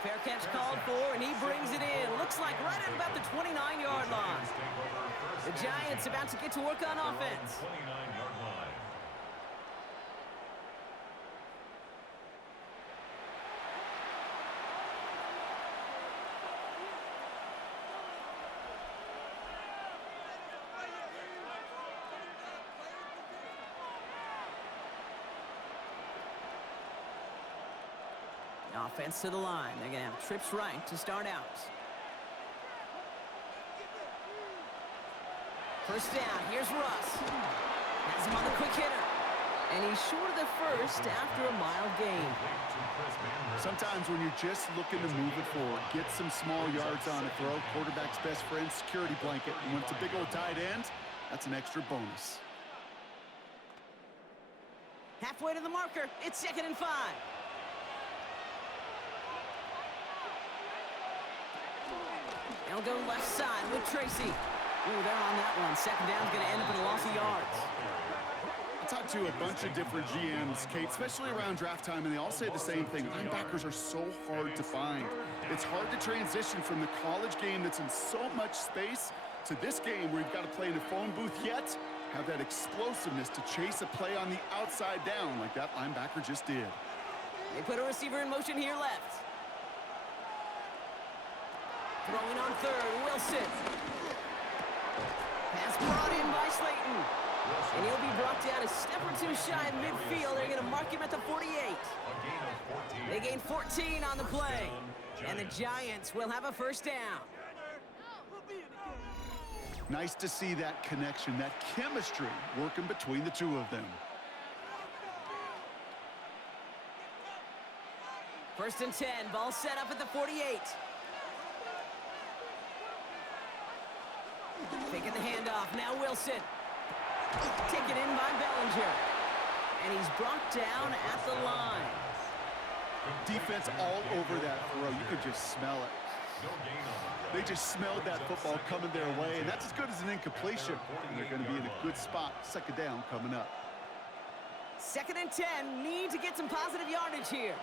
Fair catch called for, and he brings it in. Looks like right at about the 29-yard line. The Giants about to get to work on offense. Offense to the line. They're going to have trips right to start out. First down. Here's Russ. Has him on the quick hitter. And he's short of the first after a mild gain. Sometimes when you're just looking to move it forward, get some small yards on a throw, quarterback's best friend, security blanket. And when it's a big old tight end, that's an extra bonus. Halfway to the marker. It's 2nd and 5. They'll go left side with Tracy. Ooh, they're on that one. 2nd down's going to end up in a loss of yards. I talked to a bunch of different GMs, Kate, especially around draft time, and they all say the same thing. Linebackers are so hard to find. It's hard to transition from the college game that's in so much space to this game where you've got to play in a phone booth, yet have that explosiveness to chase a play on the outside down like that linebacker just did. They put a receiver in motion here left. Throwing on 3rd, Wilson. Pass brought in by Slayton. And he'll be brought down a step or two shy of midfield. They're going to mark him at the 48. They gain 14 on the play. And the Giants will have a first down. Nice to see that connection, that chemistry working between the two of them. 1st and 10, ball set up at the 48. Taking the handoff, now Wilson. Taken in by Bellinger. And he's brought down at the line. Defense all over that throw. You could just smell it. They just smelled that football coming their way, and that's as good as an incompletion. And they're going to be in a good spot. 2nd down coming up. 2nd and 10, need to get some positive yardage here.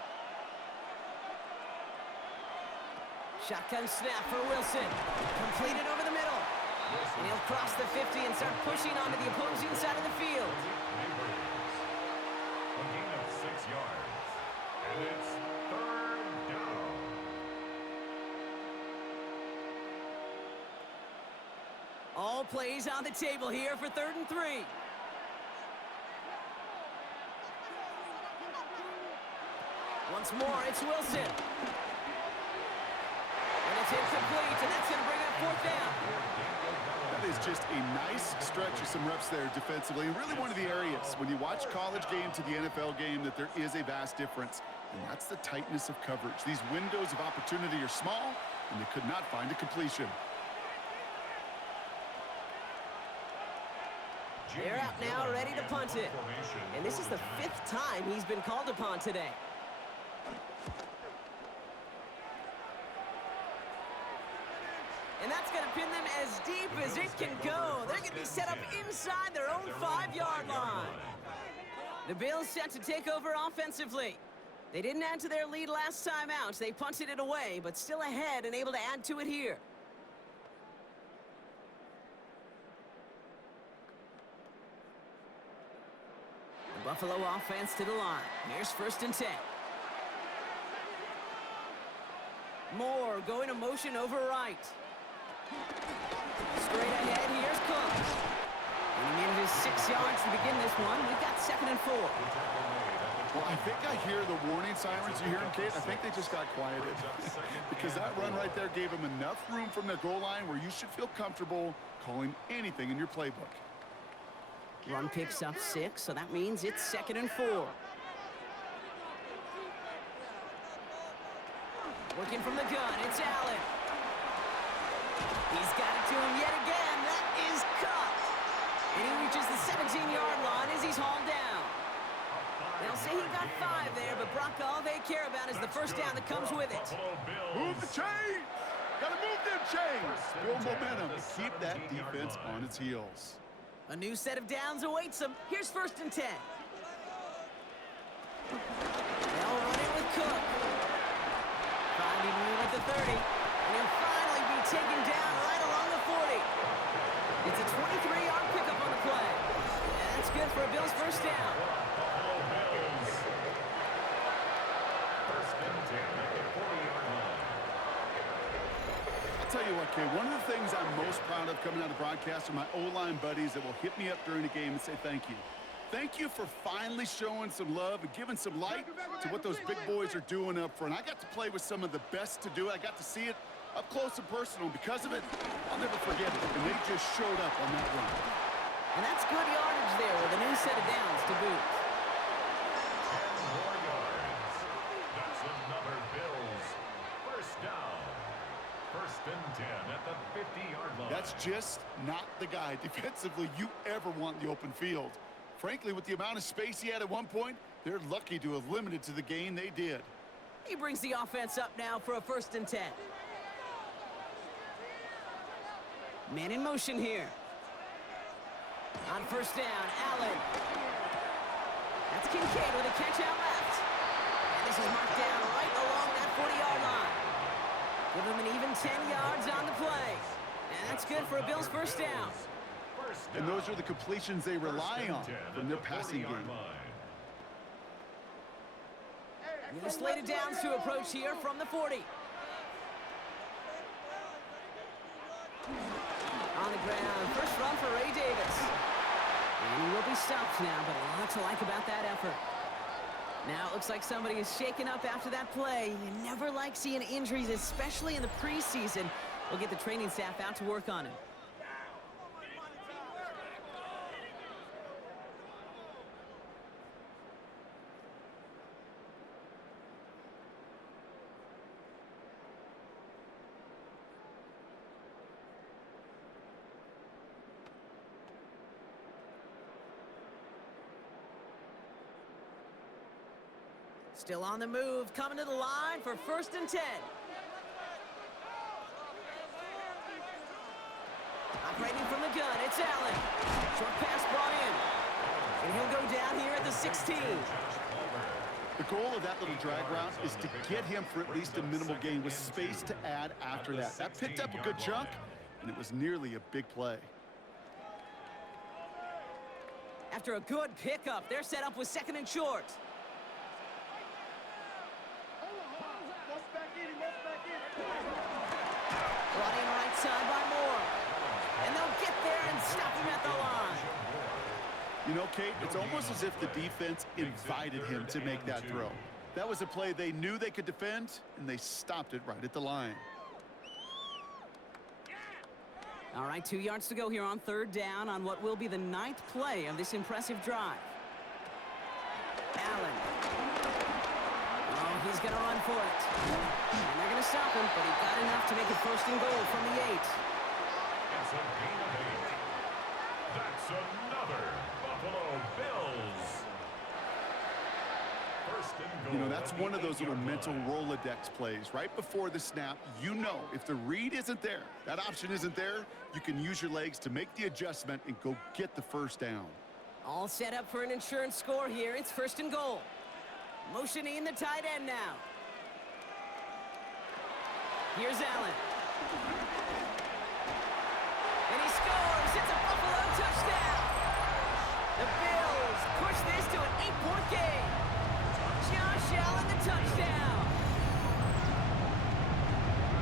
Shotgun snap for Wilson. Completed over the middle. And he'll cross the 50 and start pushing onto the opposing side of the field. A gain of 6 yards. And it's 3rd down. All plays on the table here for 3rd and 3. Once more, it's Wilson. And it's incomplete, and that's going to bring up 4th down. That is just a nice stretch of some reps there defensively. And really one of the areas when you watch college game to the NFL game that there is a vast difference. And that's the tightness of coverage. These windows of opportunity are small, and they could not find a completion. They're out now, ready to punt it. And this is the 5th time he's been called upon today. And that's going to pin them as deep as it can go. They're going to be set up inside their own 5 5-yard line. The Bills set to take over offensively. They didn't add to their lead last time out. They punted it away, but still ahead and able to add to it here. The Buffalo offense to the line. Here's 1st and 10. Moore going to motion over right. Straight ahead, here's Cook. And he manages 6 yards to begin this one. We've got 2nd and 4. Well, I think I hear the warning sirens. You hear them, Kate? I think they just got quieted. Because that run right there gave them enough room from their goal line where you should feel comfortable calling anything in your playbook. Run picks up 6, so that means it's 2nd and 4. Working from the gun, it's Allen. He's got it to him yet again. That is cut. And he reaches the 17-yard line as he's hauled down. They'll say he got 5 there, but Brock, all they care about is the first down that comes with it. Move the chains! Gotta move them chains! Build momentum and keep that defense on its heels. A new set of downs awaits them. Here's 1st and 10. They'll run it with Cook. Finding room at the 30. And he'll finally be taken down right along the 40. It's a 23-yard pickup on the play. And that's good for a Bills first down. Tell you what, Kay, one of the things I'm most proud of coming out of broadcast are my O-line buddies that will hit me up during the game and say thank you. Thank you for finally showing some love and giving some light to what those big boys are doing up front. I got to play with some of the best to do it. I got to see it up close and personal. Because of it, I'll never forget it. And they just showed up on that run. And that's good yardage there with a new set of downs to boot. 10 more yards. That's another Bills first down. 1st and 10 at the 50-yard line. That's just not the guy defensively you ever want in the open field. Frankly, with the amount of space he had at one point, they're lucky to have limited to the gain they did. He brings the offense up now for a 1st and 10. Man in motion here. On 1st down, Allen. That's Kincaid with a catch out left. And this is marked down right along that 40-yard line. Give him an even 10 yards on the play. And that's good for a Bills first down. And those are the completions they rely on from their passing game. New slated downs to approach here from the 40. On the ground, first run for Ray Davis. And he will be stopped now, but a lot to like about that effort. Now it looks like somebody is shaken up after that play. You never like seeing injuries, especially in the preseason. We'll get the training staff out to work on him. Still on the move, coming to the line for 1st and 10. Operating from the gun, it's Allen. Short pass brought in. And he'll go down here at the 16. The goal of that little drag route is to get him for at least a minimal gain with space to add after that. That picked up a good chunk, and it was nearly a big play. After a good pickup, they're set up with 2nd and short. Brought in right side by Moore. And they'll get there and stop him at the line. You know, Kate, it's almost as if the defense invited him to make that throw. That was a play they knew they could defend, and they stopped it right at the line. All right, 2 yards to go here on 3rd down on what will be the 9th play of this impressive drive. Allen. Oh, he's going to run for it. And they're going to stop him, but he got enough to make it 1st and goal from the 8. It's a gain of 8. That's another Buffalo Bills. 1st and goal. You know, that's one of those little mental Rolodex plays. Right before the snap, you know if the read isn't there, that option isn't there, you can use your legs to make the adjustment and go get the 1st down. All set up for an insurance score here. It's 1st and goal. Motioning the tight end now. Here's Allen. And he scores. It's a Buffalo touchdown. The Bills push this to an 8-point game. Josh Allen, the touchdown.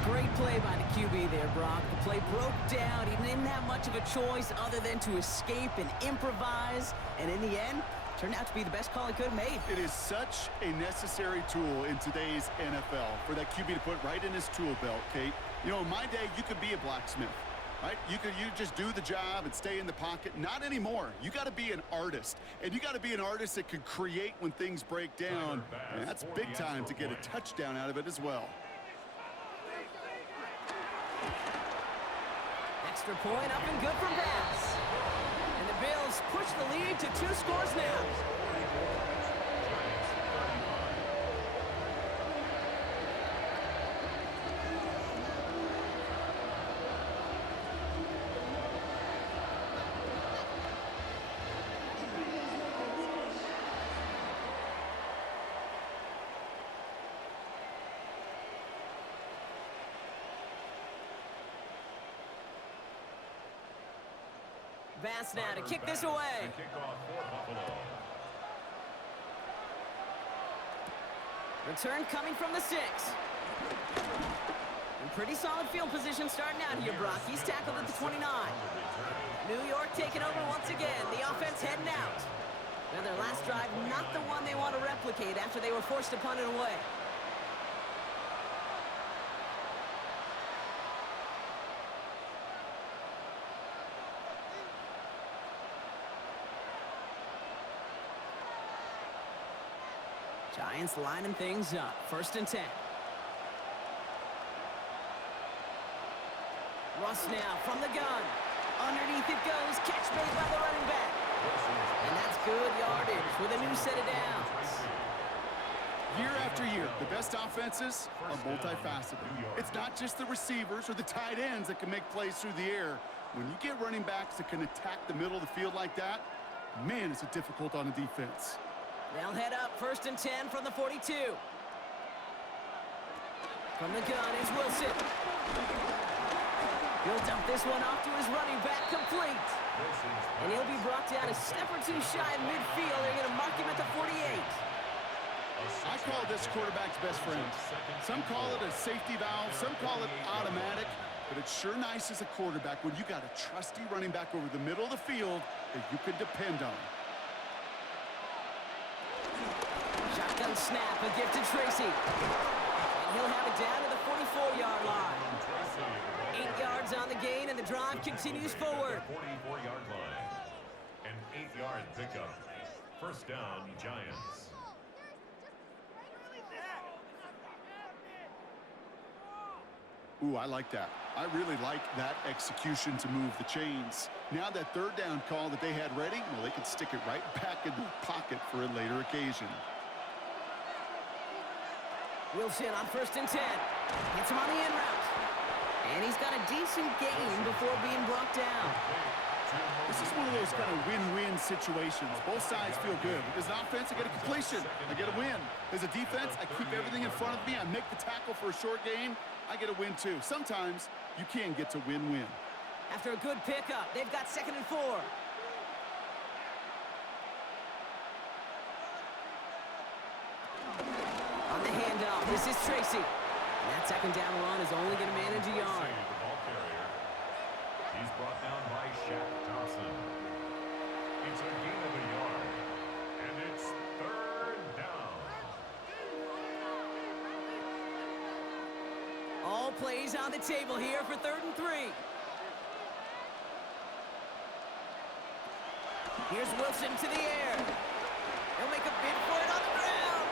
Great play by the QB there, Brock. The play broke down. He didn't have much of a choice other than to escape and improvise. And in the end, turned out to be the best call he could have made. It is such a necessary tool in today's NFL for that QB to put right in his tool belt, Kate. You know, in my day, you could be a blacksmith, right? You just do the job and stay in the pocket. Not anymore. You got to be an artist. And you got to be an artist that can create when things break down. And that's big time to get a touchdown out of it as well. Extra point up and good for pass. And the Bills push the lead to 2 scores now. Bass now to kick this away. Return coming from the 6. In pretty solid field position starting out here, Brock. He's tackled at the 29. New York taking over once again. The offense heading out. Now their last drive, not the one they want to replicate after they were forced to punt it away. Giants lining things up. 1st and 10. Russ now from the gun. Underneath it goes. Catch made by the running back. And that's good yardage with a new set of downs. Year after year, the best offenses are multifaceted. It's not just the receivers or the tight ends that can make plays through the air. When you get running backs that can attack the middle of the field like that, man, it's difficult on a defense. They'll head up 1st and 10 from the 42. From the gun is Wilson. He'll dump this one off to his running back, complete. And he'll be brought down a step or 2 shy of midfield. They're going to mark him at the 48. I call this quarterback's best friend. Some call it a safety valve, some call it automatic, but it's sure nice as a quarterback when you got a trusty running back over the middle of the field that you can depend on. Shotgun snap, a gift to Tracy. And he'll have it down to the 44-yard line. 8 yards on the gain, and the drive continues forward. 44-yard line. An 8-yard pickup. 1st down, Giants. Ooh, I like that. I really like that execution to move the chains. Now that 3rd down call that they had ready, well, they can stick it right back in the pocket for a later occasion. Wilson on 1st and 10. Hits him on the in route. And he's got a decent gain before being brought down. This is one of those kind of win-win situations. Both sides feel good. As an offense, I get a completion. I get a win. As a defense, I keep everything in front of me. I make the tackle for a short gain. I get a win, too. Sometimes you can get to win-win. After a good pickup, they've got 2nd and 4. On the handoff, this is Tracy. And that 2nd down run is only going to manage a yard. The ball carrier. He's brought down by Shaq Thompson. It's a gain of a yard. And it's 3rd down. All plays on the table here for 3rd and 3. Here's Wilson to the air. He'll make a bid for it on the ground.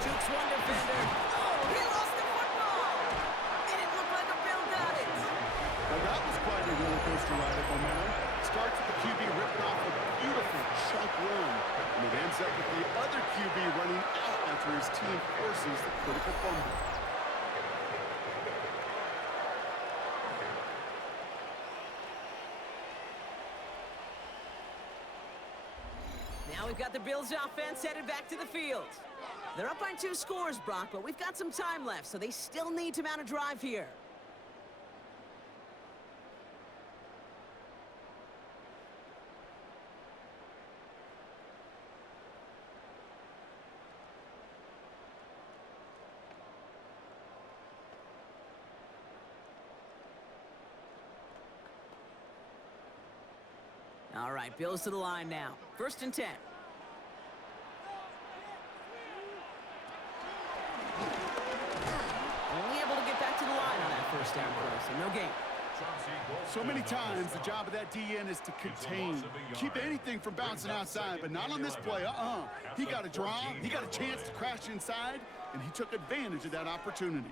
Jukes one defender. Oh, he lost the football. It didn't look like a Bill got it. Well, that was quite a roller coaster ride at momentum. Starts with the QB ripping off a beautiful chunk run. And it ends up with the other QB running out after his team forces the critical fumble. Now we've got the Bills offense headed back to the field. They're up by 2 scores, Brock, but we've got some time left, so they still need to mount a drive here. All right, Bills to the line now. 1st and 10. Only able to get back to the line on that 1st down play, so no gain. So many times, the job of that DN is to contain. Keep anything from bouncing outside, but not on this play. He got a draw, he got a chance to crash inside, and he took advantage of that opportunity.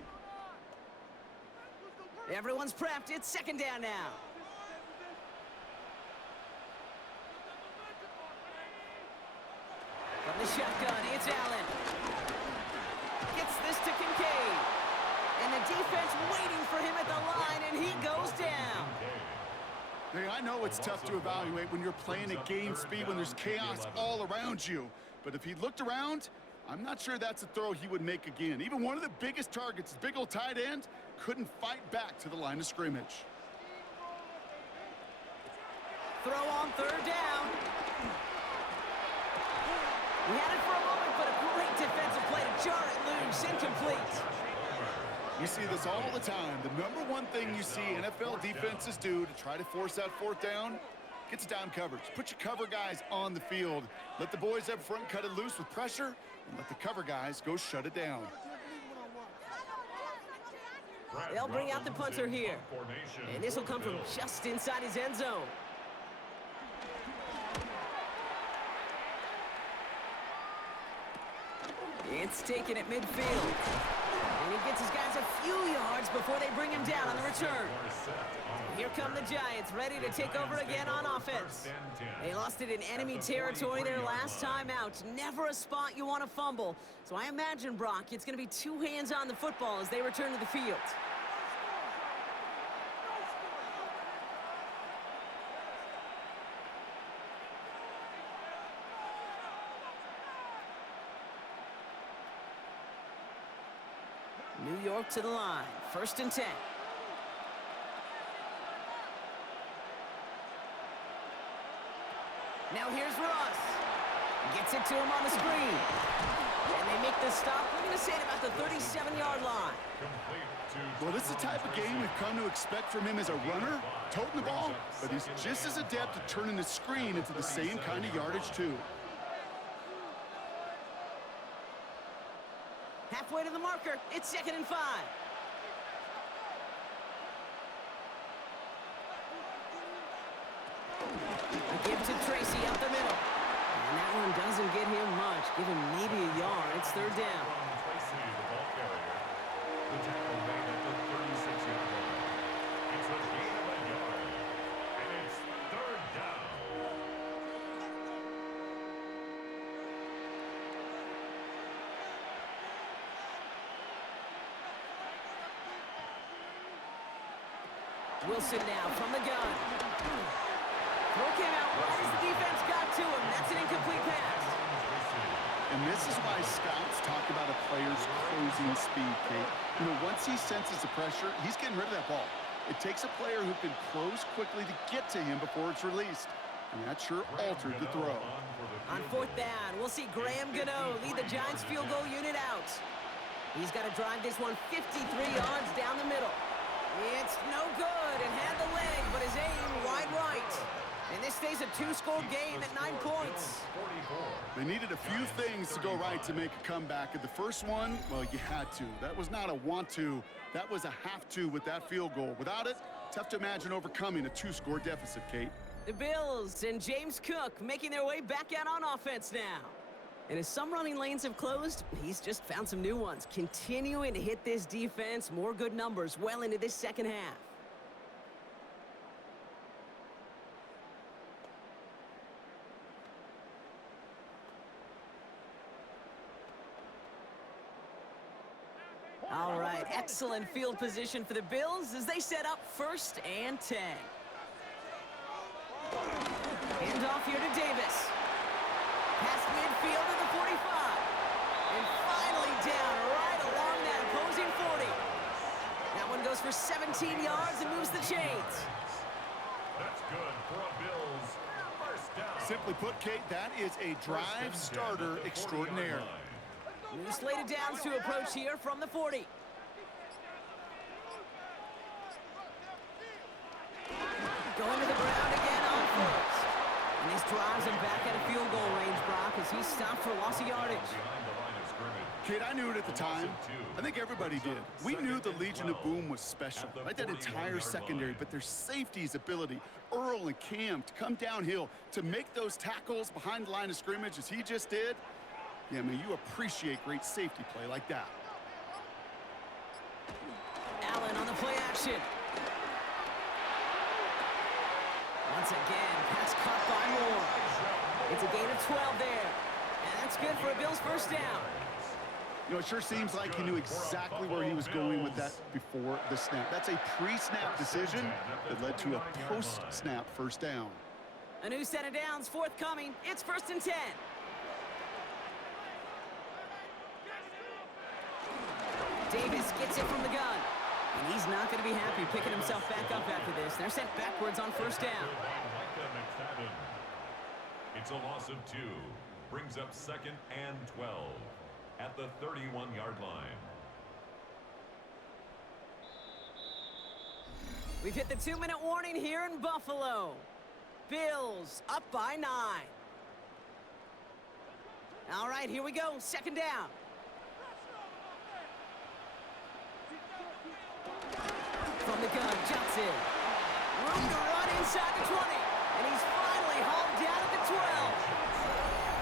Everyone's prepped. It's 2nd down now. From the shotgun, it's Allen. Gets this to Kincaid. And the defense waiting for him at the line, and he goes down. Hey, I know it's tough to evaluate when you're playing at game speed when there's chaos all around you. But if he looked around, I'm not sure that's a throw he would make again. Even one of the biggest targets, his big old tight end, couldn't fight back to the line of scrimmage. Throw on 3rd down. We had it for a moment, but a great defensive play to jar it loose. Incomplete. You see this all the time. The number one thing you see NFL defenses do to try to force that 4th down, get to down coverage. Put your cover guys on the field. Let the boys up front cut it loose with pressure, and let the cover guys go shut it down. They'll bring out the punter here. And this will come from just inside his end zone. It's taken at midfield. And he gets his guys a few yards before they bring him down on the return. Here come the Giants, ready to take over again on offense. They lost it in enemy territory their last time out. Never a spot you want to fumble. So I imagine, Brock, it's going to be 2 hands on the football as they return to the field. New York to the line. 1st and 10. Now here's Ross. Gets it to him on the screen. And they make the stop. We're going to say it about the 37-yard line. Well, this is the type of game we've come to expect from him as a runner, toting the ball, but he's just as adept at turning the screen into the same kind of yardage, too. Halfway to the marker. It's 2nd and 5. A give to Tracy up the middle. And that one doesn't get him much. Give him maybe a yard. It's 3rd down. Tracy, the ball carrier. The tackle made at the 36-yard line. It's a gain of a yard. And it's 3rd down. Wilson now from the gun. Throw came out right as the defense got to him. That's an incomplete pass. And this is why scouts talk about a player's closing speed, Kate. You know, once he senses the pressure, he's getting rid of that ball. It takes a player who can close quickly to get to him before it's released. And that sure altered the throw. On 4th down, we'll see Graham Gano lead the Giants field goal unit out. He's got to drive this one 53 yards down the middle. It's no good, and had the leg, but his aim wide right. And this stays a 2-score game at 9 points. They needed a few things to go right to make a comeback. And the first one, well, you had to. That was not a want to. That was a have to with that field goal. Without it, tough to imagine overcoming a 2-score deficit, Kate. The Bills and James Cook making their way back out on offense now. And as some running lanes have closed, he's just found some new ones. Continuing to hit this defense, more good numbers well into this 2nd half. All right, excellent field position for the Bills as they set up 1st and 10. Hand off here to Davis. Simply put, Kate, that is a drive starter extraordinaire. New slated downs to approach here from the 40. Going to the ground again on first. And this drives him back at a field goal range, Brock, as he's stopped for loss of yardage. Kate, I knew it at the time. I think everybody did. We knew the Legion of Boom was special, right? That entire secondary, but their safety's ability, Earl and Cam, to come downhill, to make those tackles behind the line of scrimmage as he just did. Yeah, man, you appreciate great safety play like that. Allen on the play action. Once again, pass caught by Moore. It's a gain of 12 there. And that's good for a Bills first down. You know, it sure seems like he knew exactly where he was going with that before the snap. That's a pre-snap decision that led to a post-snap first down. A new set of downs forthcoming. It's 1st and 10. Davis gets it from the gun. And he's not going to be happy picking himself back up after this. They're sent backwards on first down. It's a loss of 2. Brings up 2nd and 12 at the 31-yard line. We've hit the 2-minute warning here in Buffalo. Bills up by 9. All right, here we go. 2nd down. From the gun, Johnson. Room to run inside the 20. And he's finally hauled down at the 12.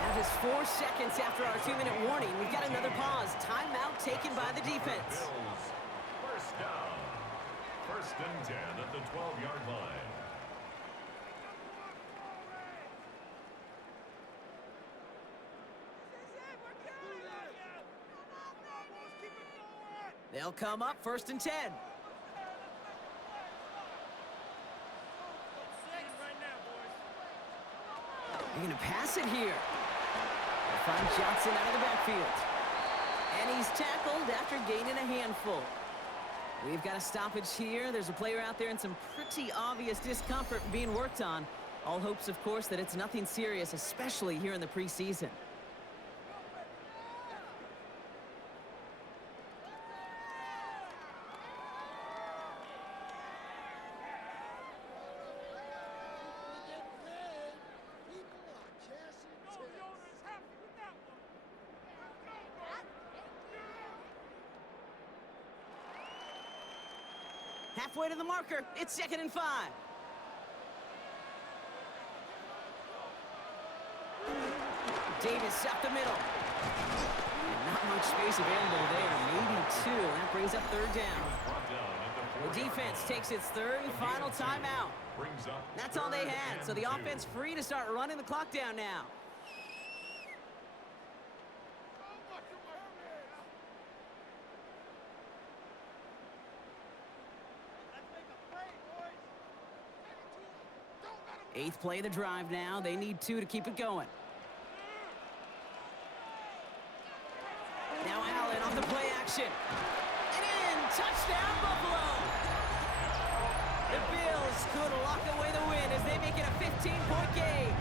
Now just 4 seconds after our 2-minute warning, we've got another pause. Timeout taken by the defense. Bills, first down. 1st and 10 at the 12-yard line. They'll come up 1st and 10. You're going to pass it here. They'll find Johnson out of the backfield. And he's tackled after gaining a handful. We've got a stoppage here. There's a player out there in some pretty obvious discomfort being worked on. All hopes, of course, that it's nothing serious, especially here in the preseason. Halfway to the marker. It's 2nd and 5. Davis up the middle. And not much space available there. Maybe 2. That brings up 3rd down. The defense takes its 3rd and final timeout. That's all they had. So the offense free to start running the clock down now. Eighth play of the drive now. They need 2 to keep it going. Now Allen on the play action. And in! Touchdown, Buffalo! The Bills could lock away the win as they make it a 15-point game.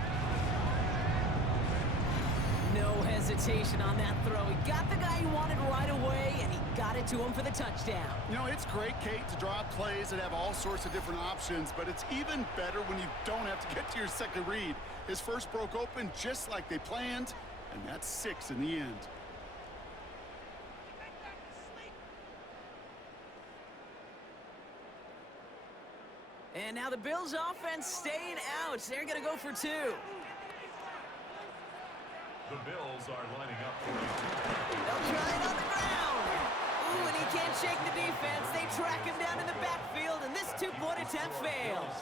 No hesitation on that throw. He got the guy he wanted right away, and he got it to him for the touchdown. You know, it's great, Kate, to draw plays that have all sorts of different options, but it's even better when you don't have to get to your second read. His first broke open just like they planned, and that's 6 in the end. And now the Bills offense staying out. They're going to go for 2. The Bills are lining up for They'll try it on the ground. Ooh, and he can't shake the defense. They track him down in the backfield, and this 2-point attempt fails.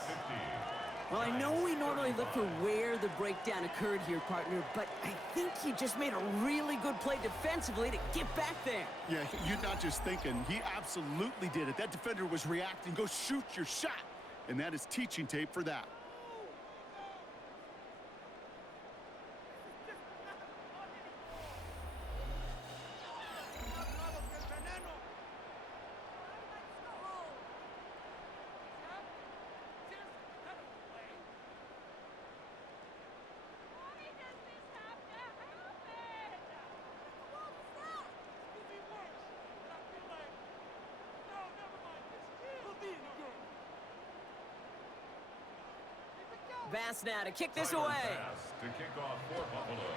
Well, I know we normally look for where the breakdown occurred here, partner, but I think he just made a really good play defensively to get back there. Yeah, you're not just thinking. He absolutely did it. That defender was reacting. Go shoot your shot. And that is teaching tape for that. Bass now to kick this Tyler away. Bass to kick off for Buffalo.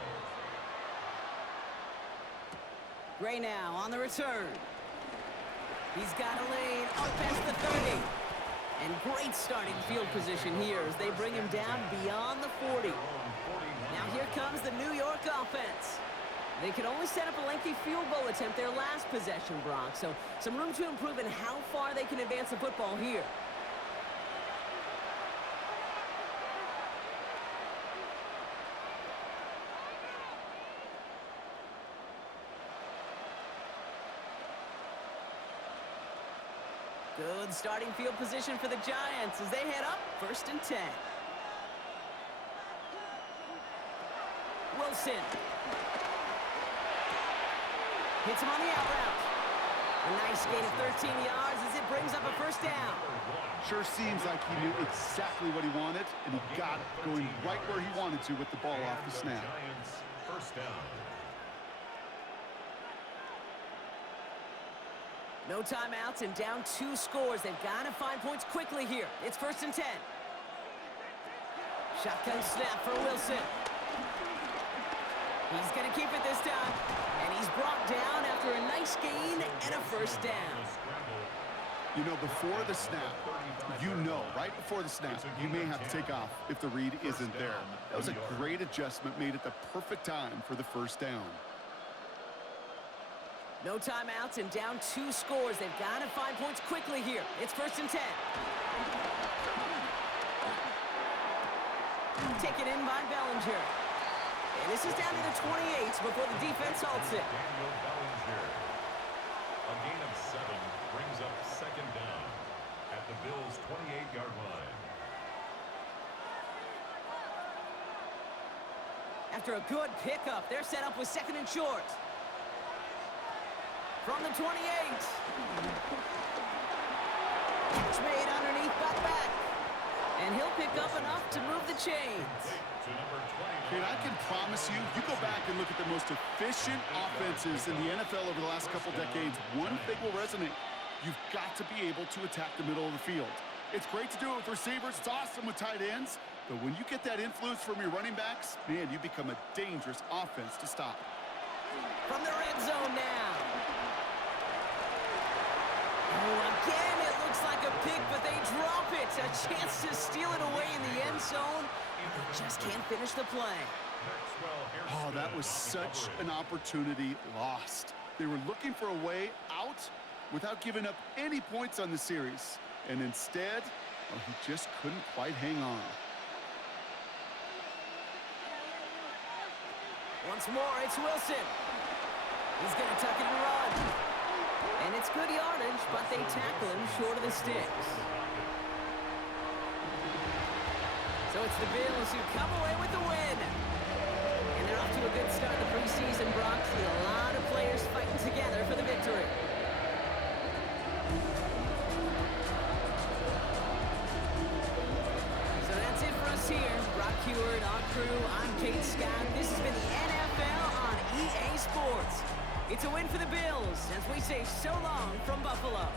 Gray now on the return. He's got a lane up past the 30. And great starting field position here as they bring him down beyond the 40. Now here comes the New York offense. They could only set up a lengthy field goal attempt their last possession, Brock. So some room to improve in how far they can advance the football here. Good starting field position for the Giants as they head up 1st and 10. Wilson. Hits him on the out route. A nice gain of 13 yards as it brings up a 1st down. Sure seems like he knew exactly what he wanted, and he got it going right where he wanted to with the ball off the snap. Giants, 1st down. No timeouts and down 2 scores. They've got to find points quickly here. It's 1st and 10. Shotgun snap for Wilson. He's going to keep it this time. And he's brought down after a nice gain and a 1st down. You know, before the snap, right before the snap, you may have to take off if the read isn't there. That was a great adjustment made at the perfect time for the 1st down. No timeouts and down 2 scores. They've got to find points quickly here. It's 1st and 10. Taken in by Bellinger. And this is down to the 28 before the defense halts it. Daniel Bellinger. A gain of 7 brings up 2nd down at the Bills' 28-yard line. After a good pickup, they're set up with 2nd and short. From the 28. Catch made underneath back. And he'll pick up enough to move the chains. And I can promise you, you go back and look at the most efficient offenses in the NFL over the last couple decades, one thing will resonate. You've got to be able to attack the middle of the field. It's great to do it with receivers. It's awesome with tight ends. But when you get that influence from your running backs, man, you become a dangerous offense to stop. From the red zone now. Oh, again, it looks like a pick, but they drop it. A chance to steal it away in the end zone. They just can't finish the play. Oh, that was such an opportunity lost. They were looking for a way out without giving up any points on the series. And instead, well, he just couldn't quite hang on. Once more, it's Wilson. He's going to tuck it and run. And it's good yardage, but they tackle him short of the sticks. So it's the Bills who come away with the win. And they're off to a good start in the preseason, Brock, with a lot of players fighting together for the victory. So that's it for us here. Brock Heward, our crew, I'm Kate Scott. This has been the NFL on EA Sports. It's a win for the Bills as we say so long from Buffalo.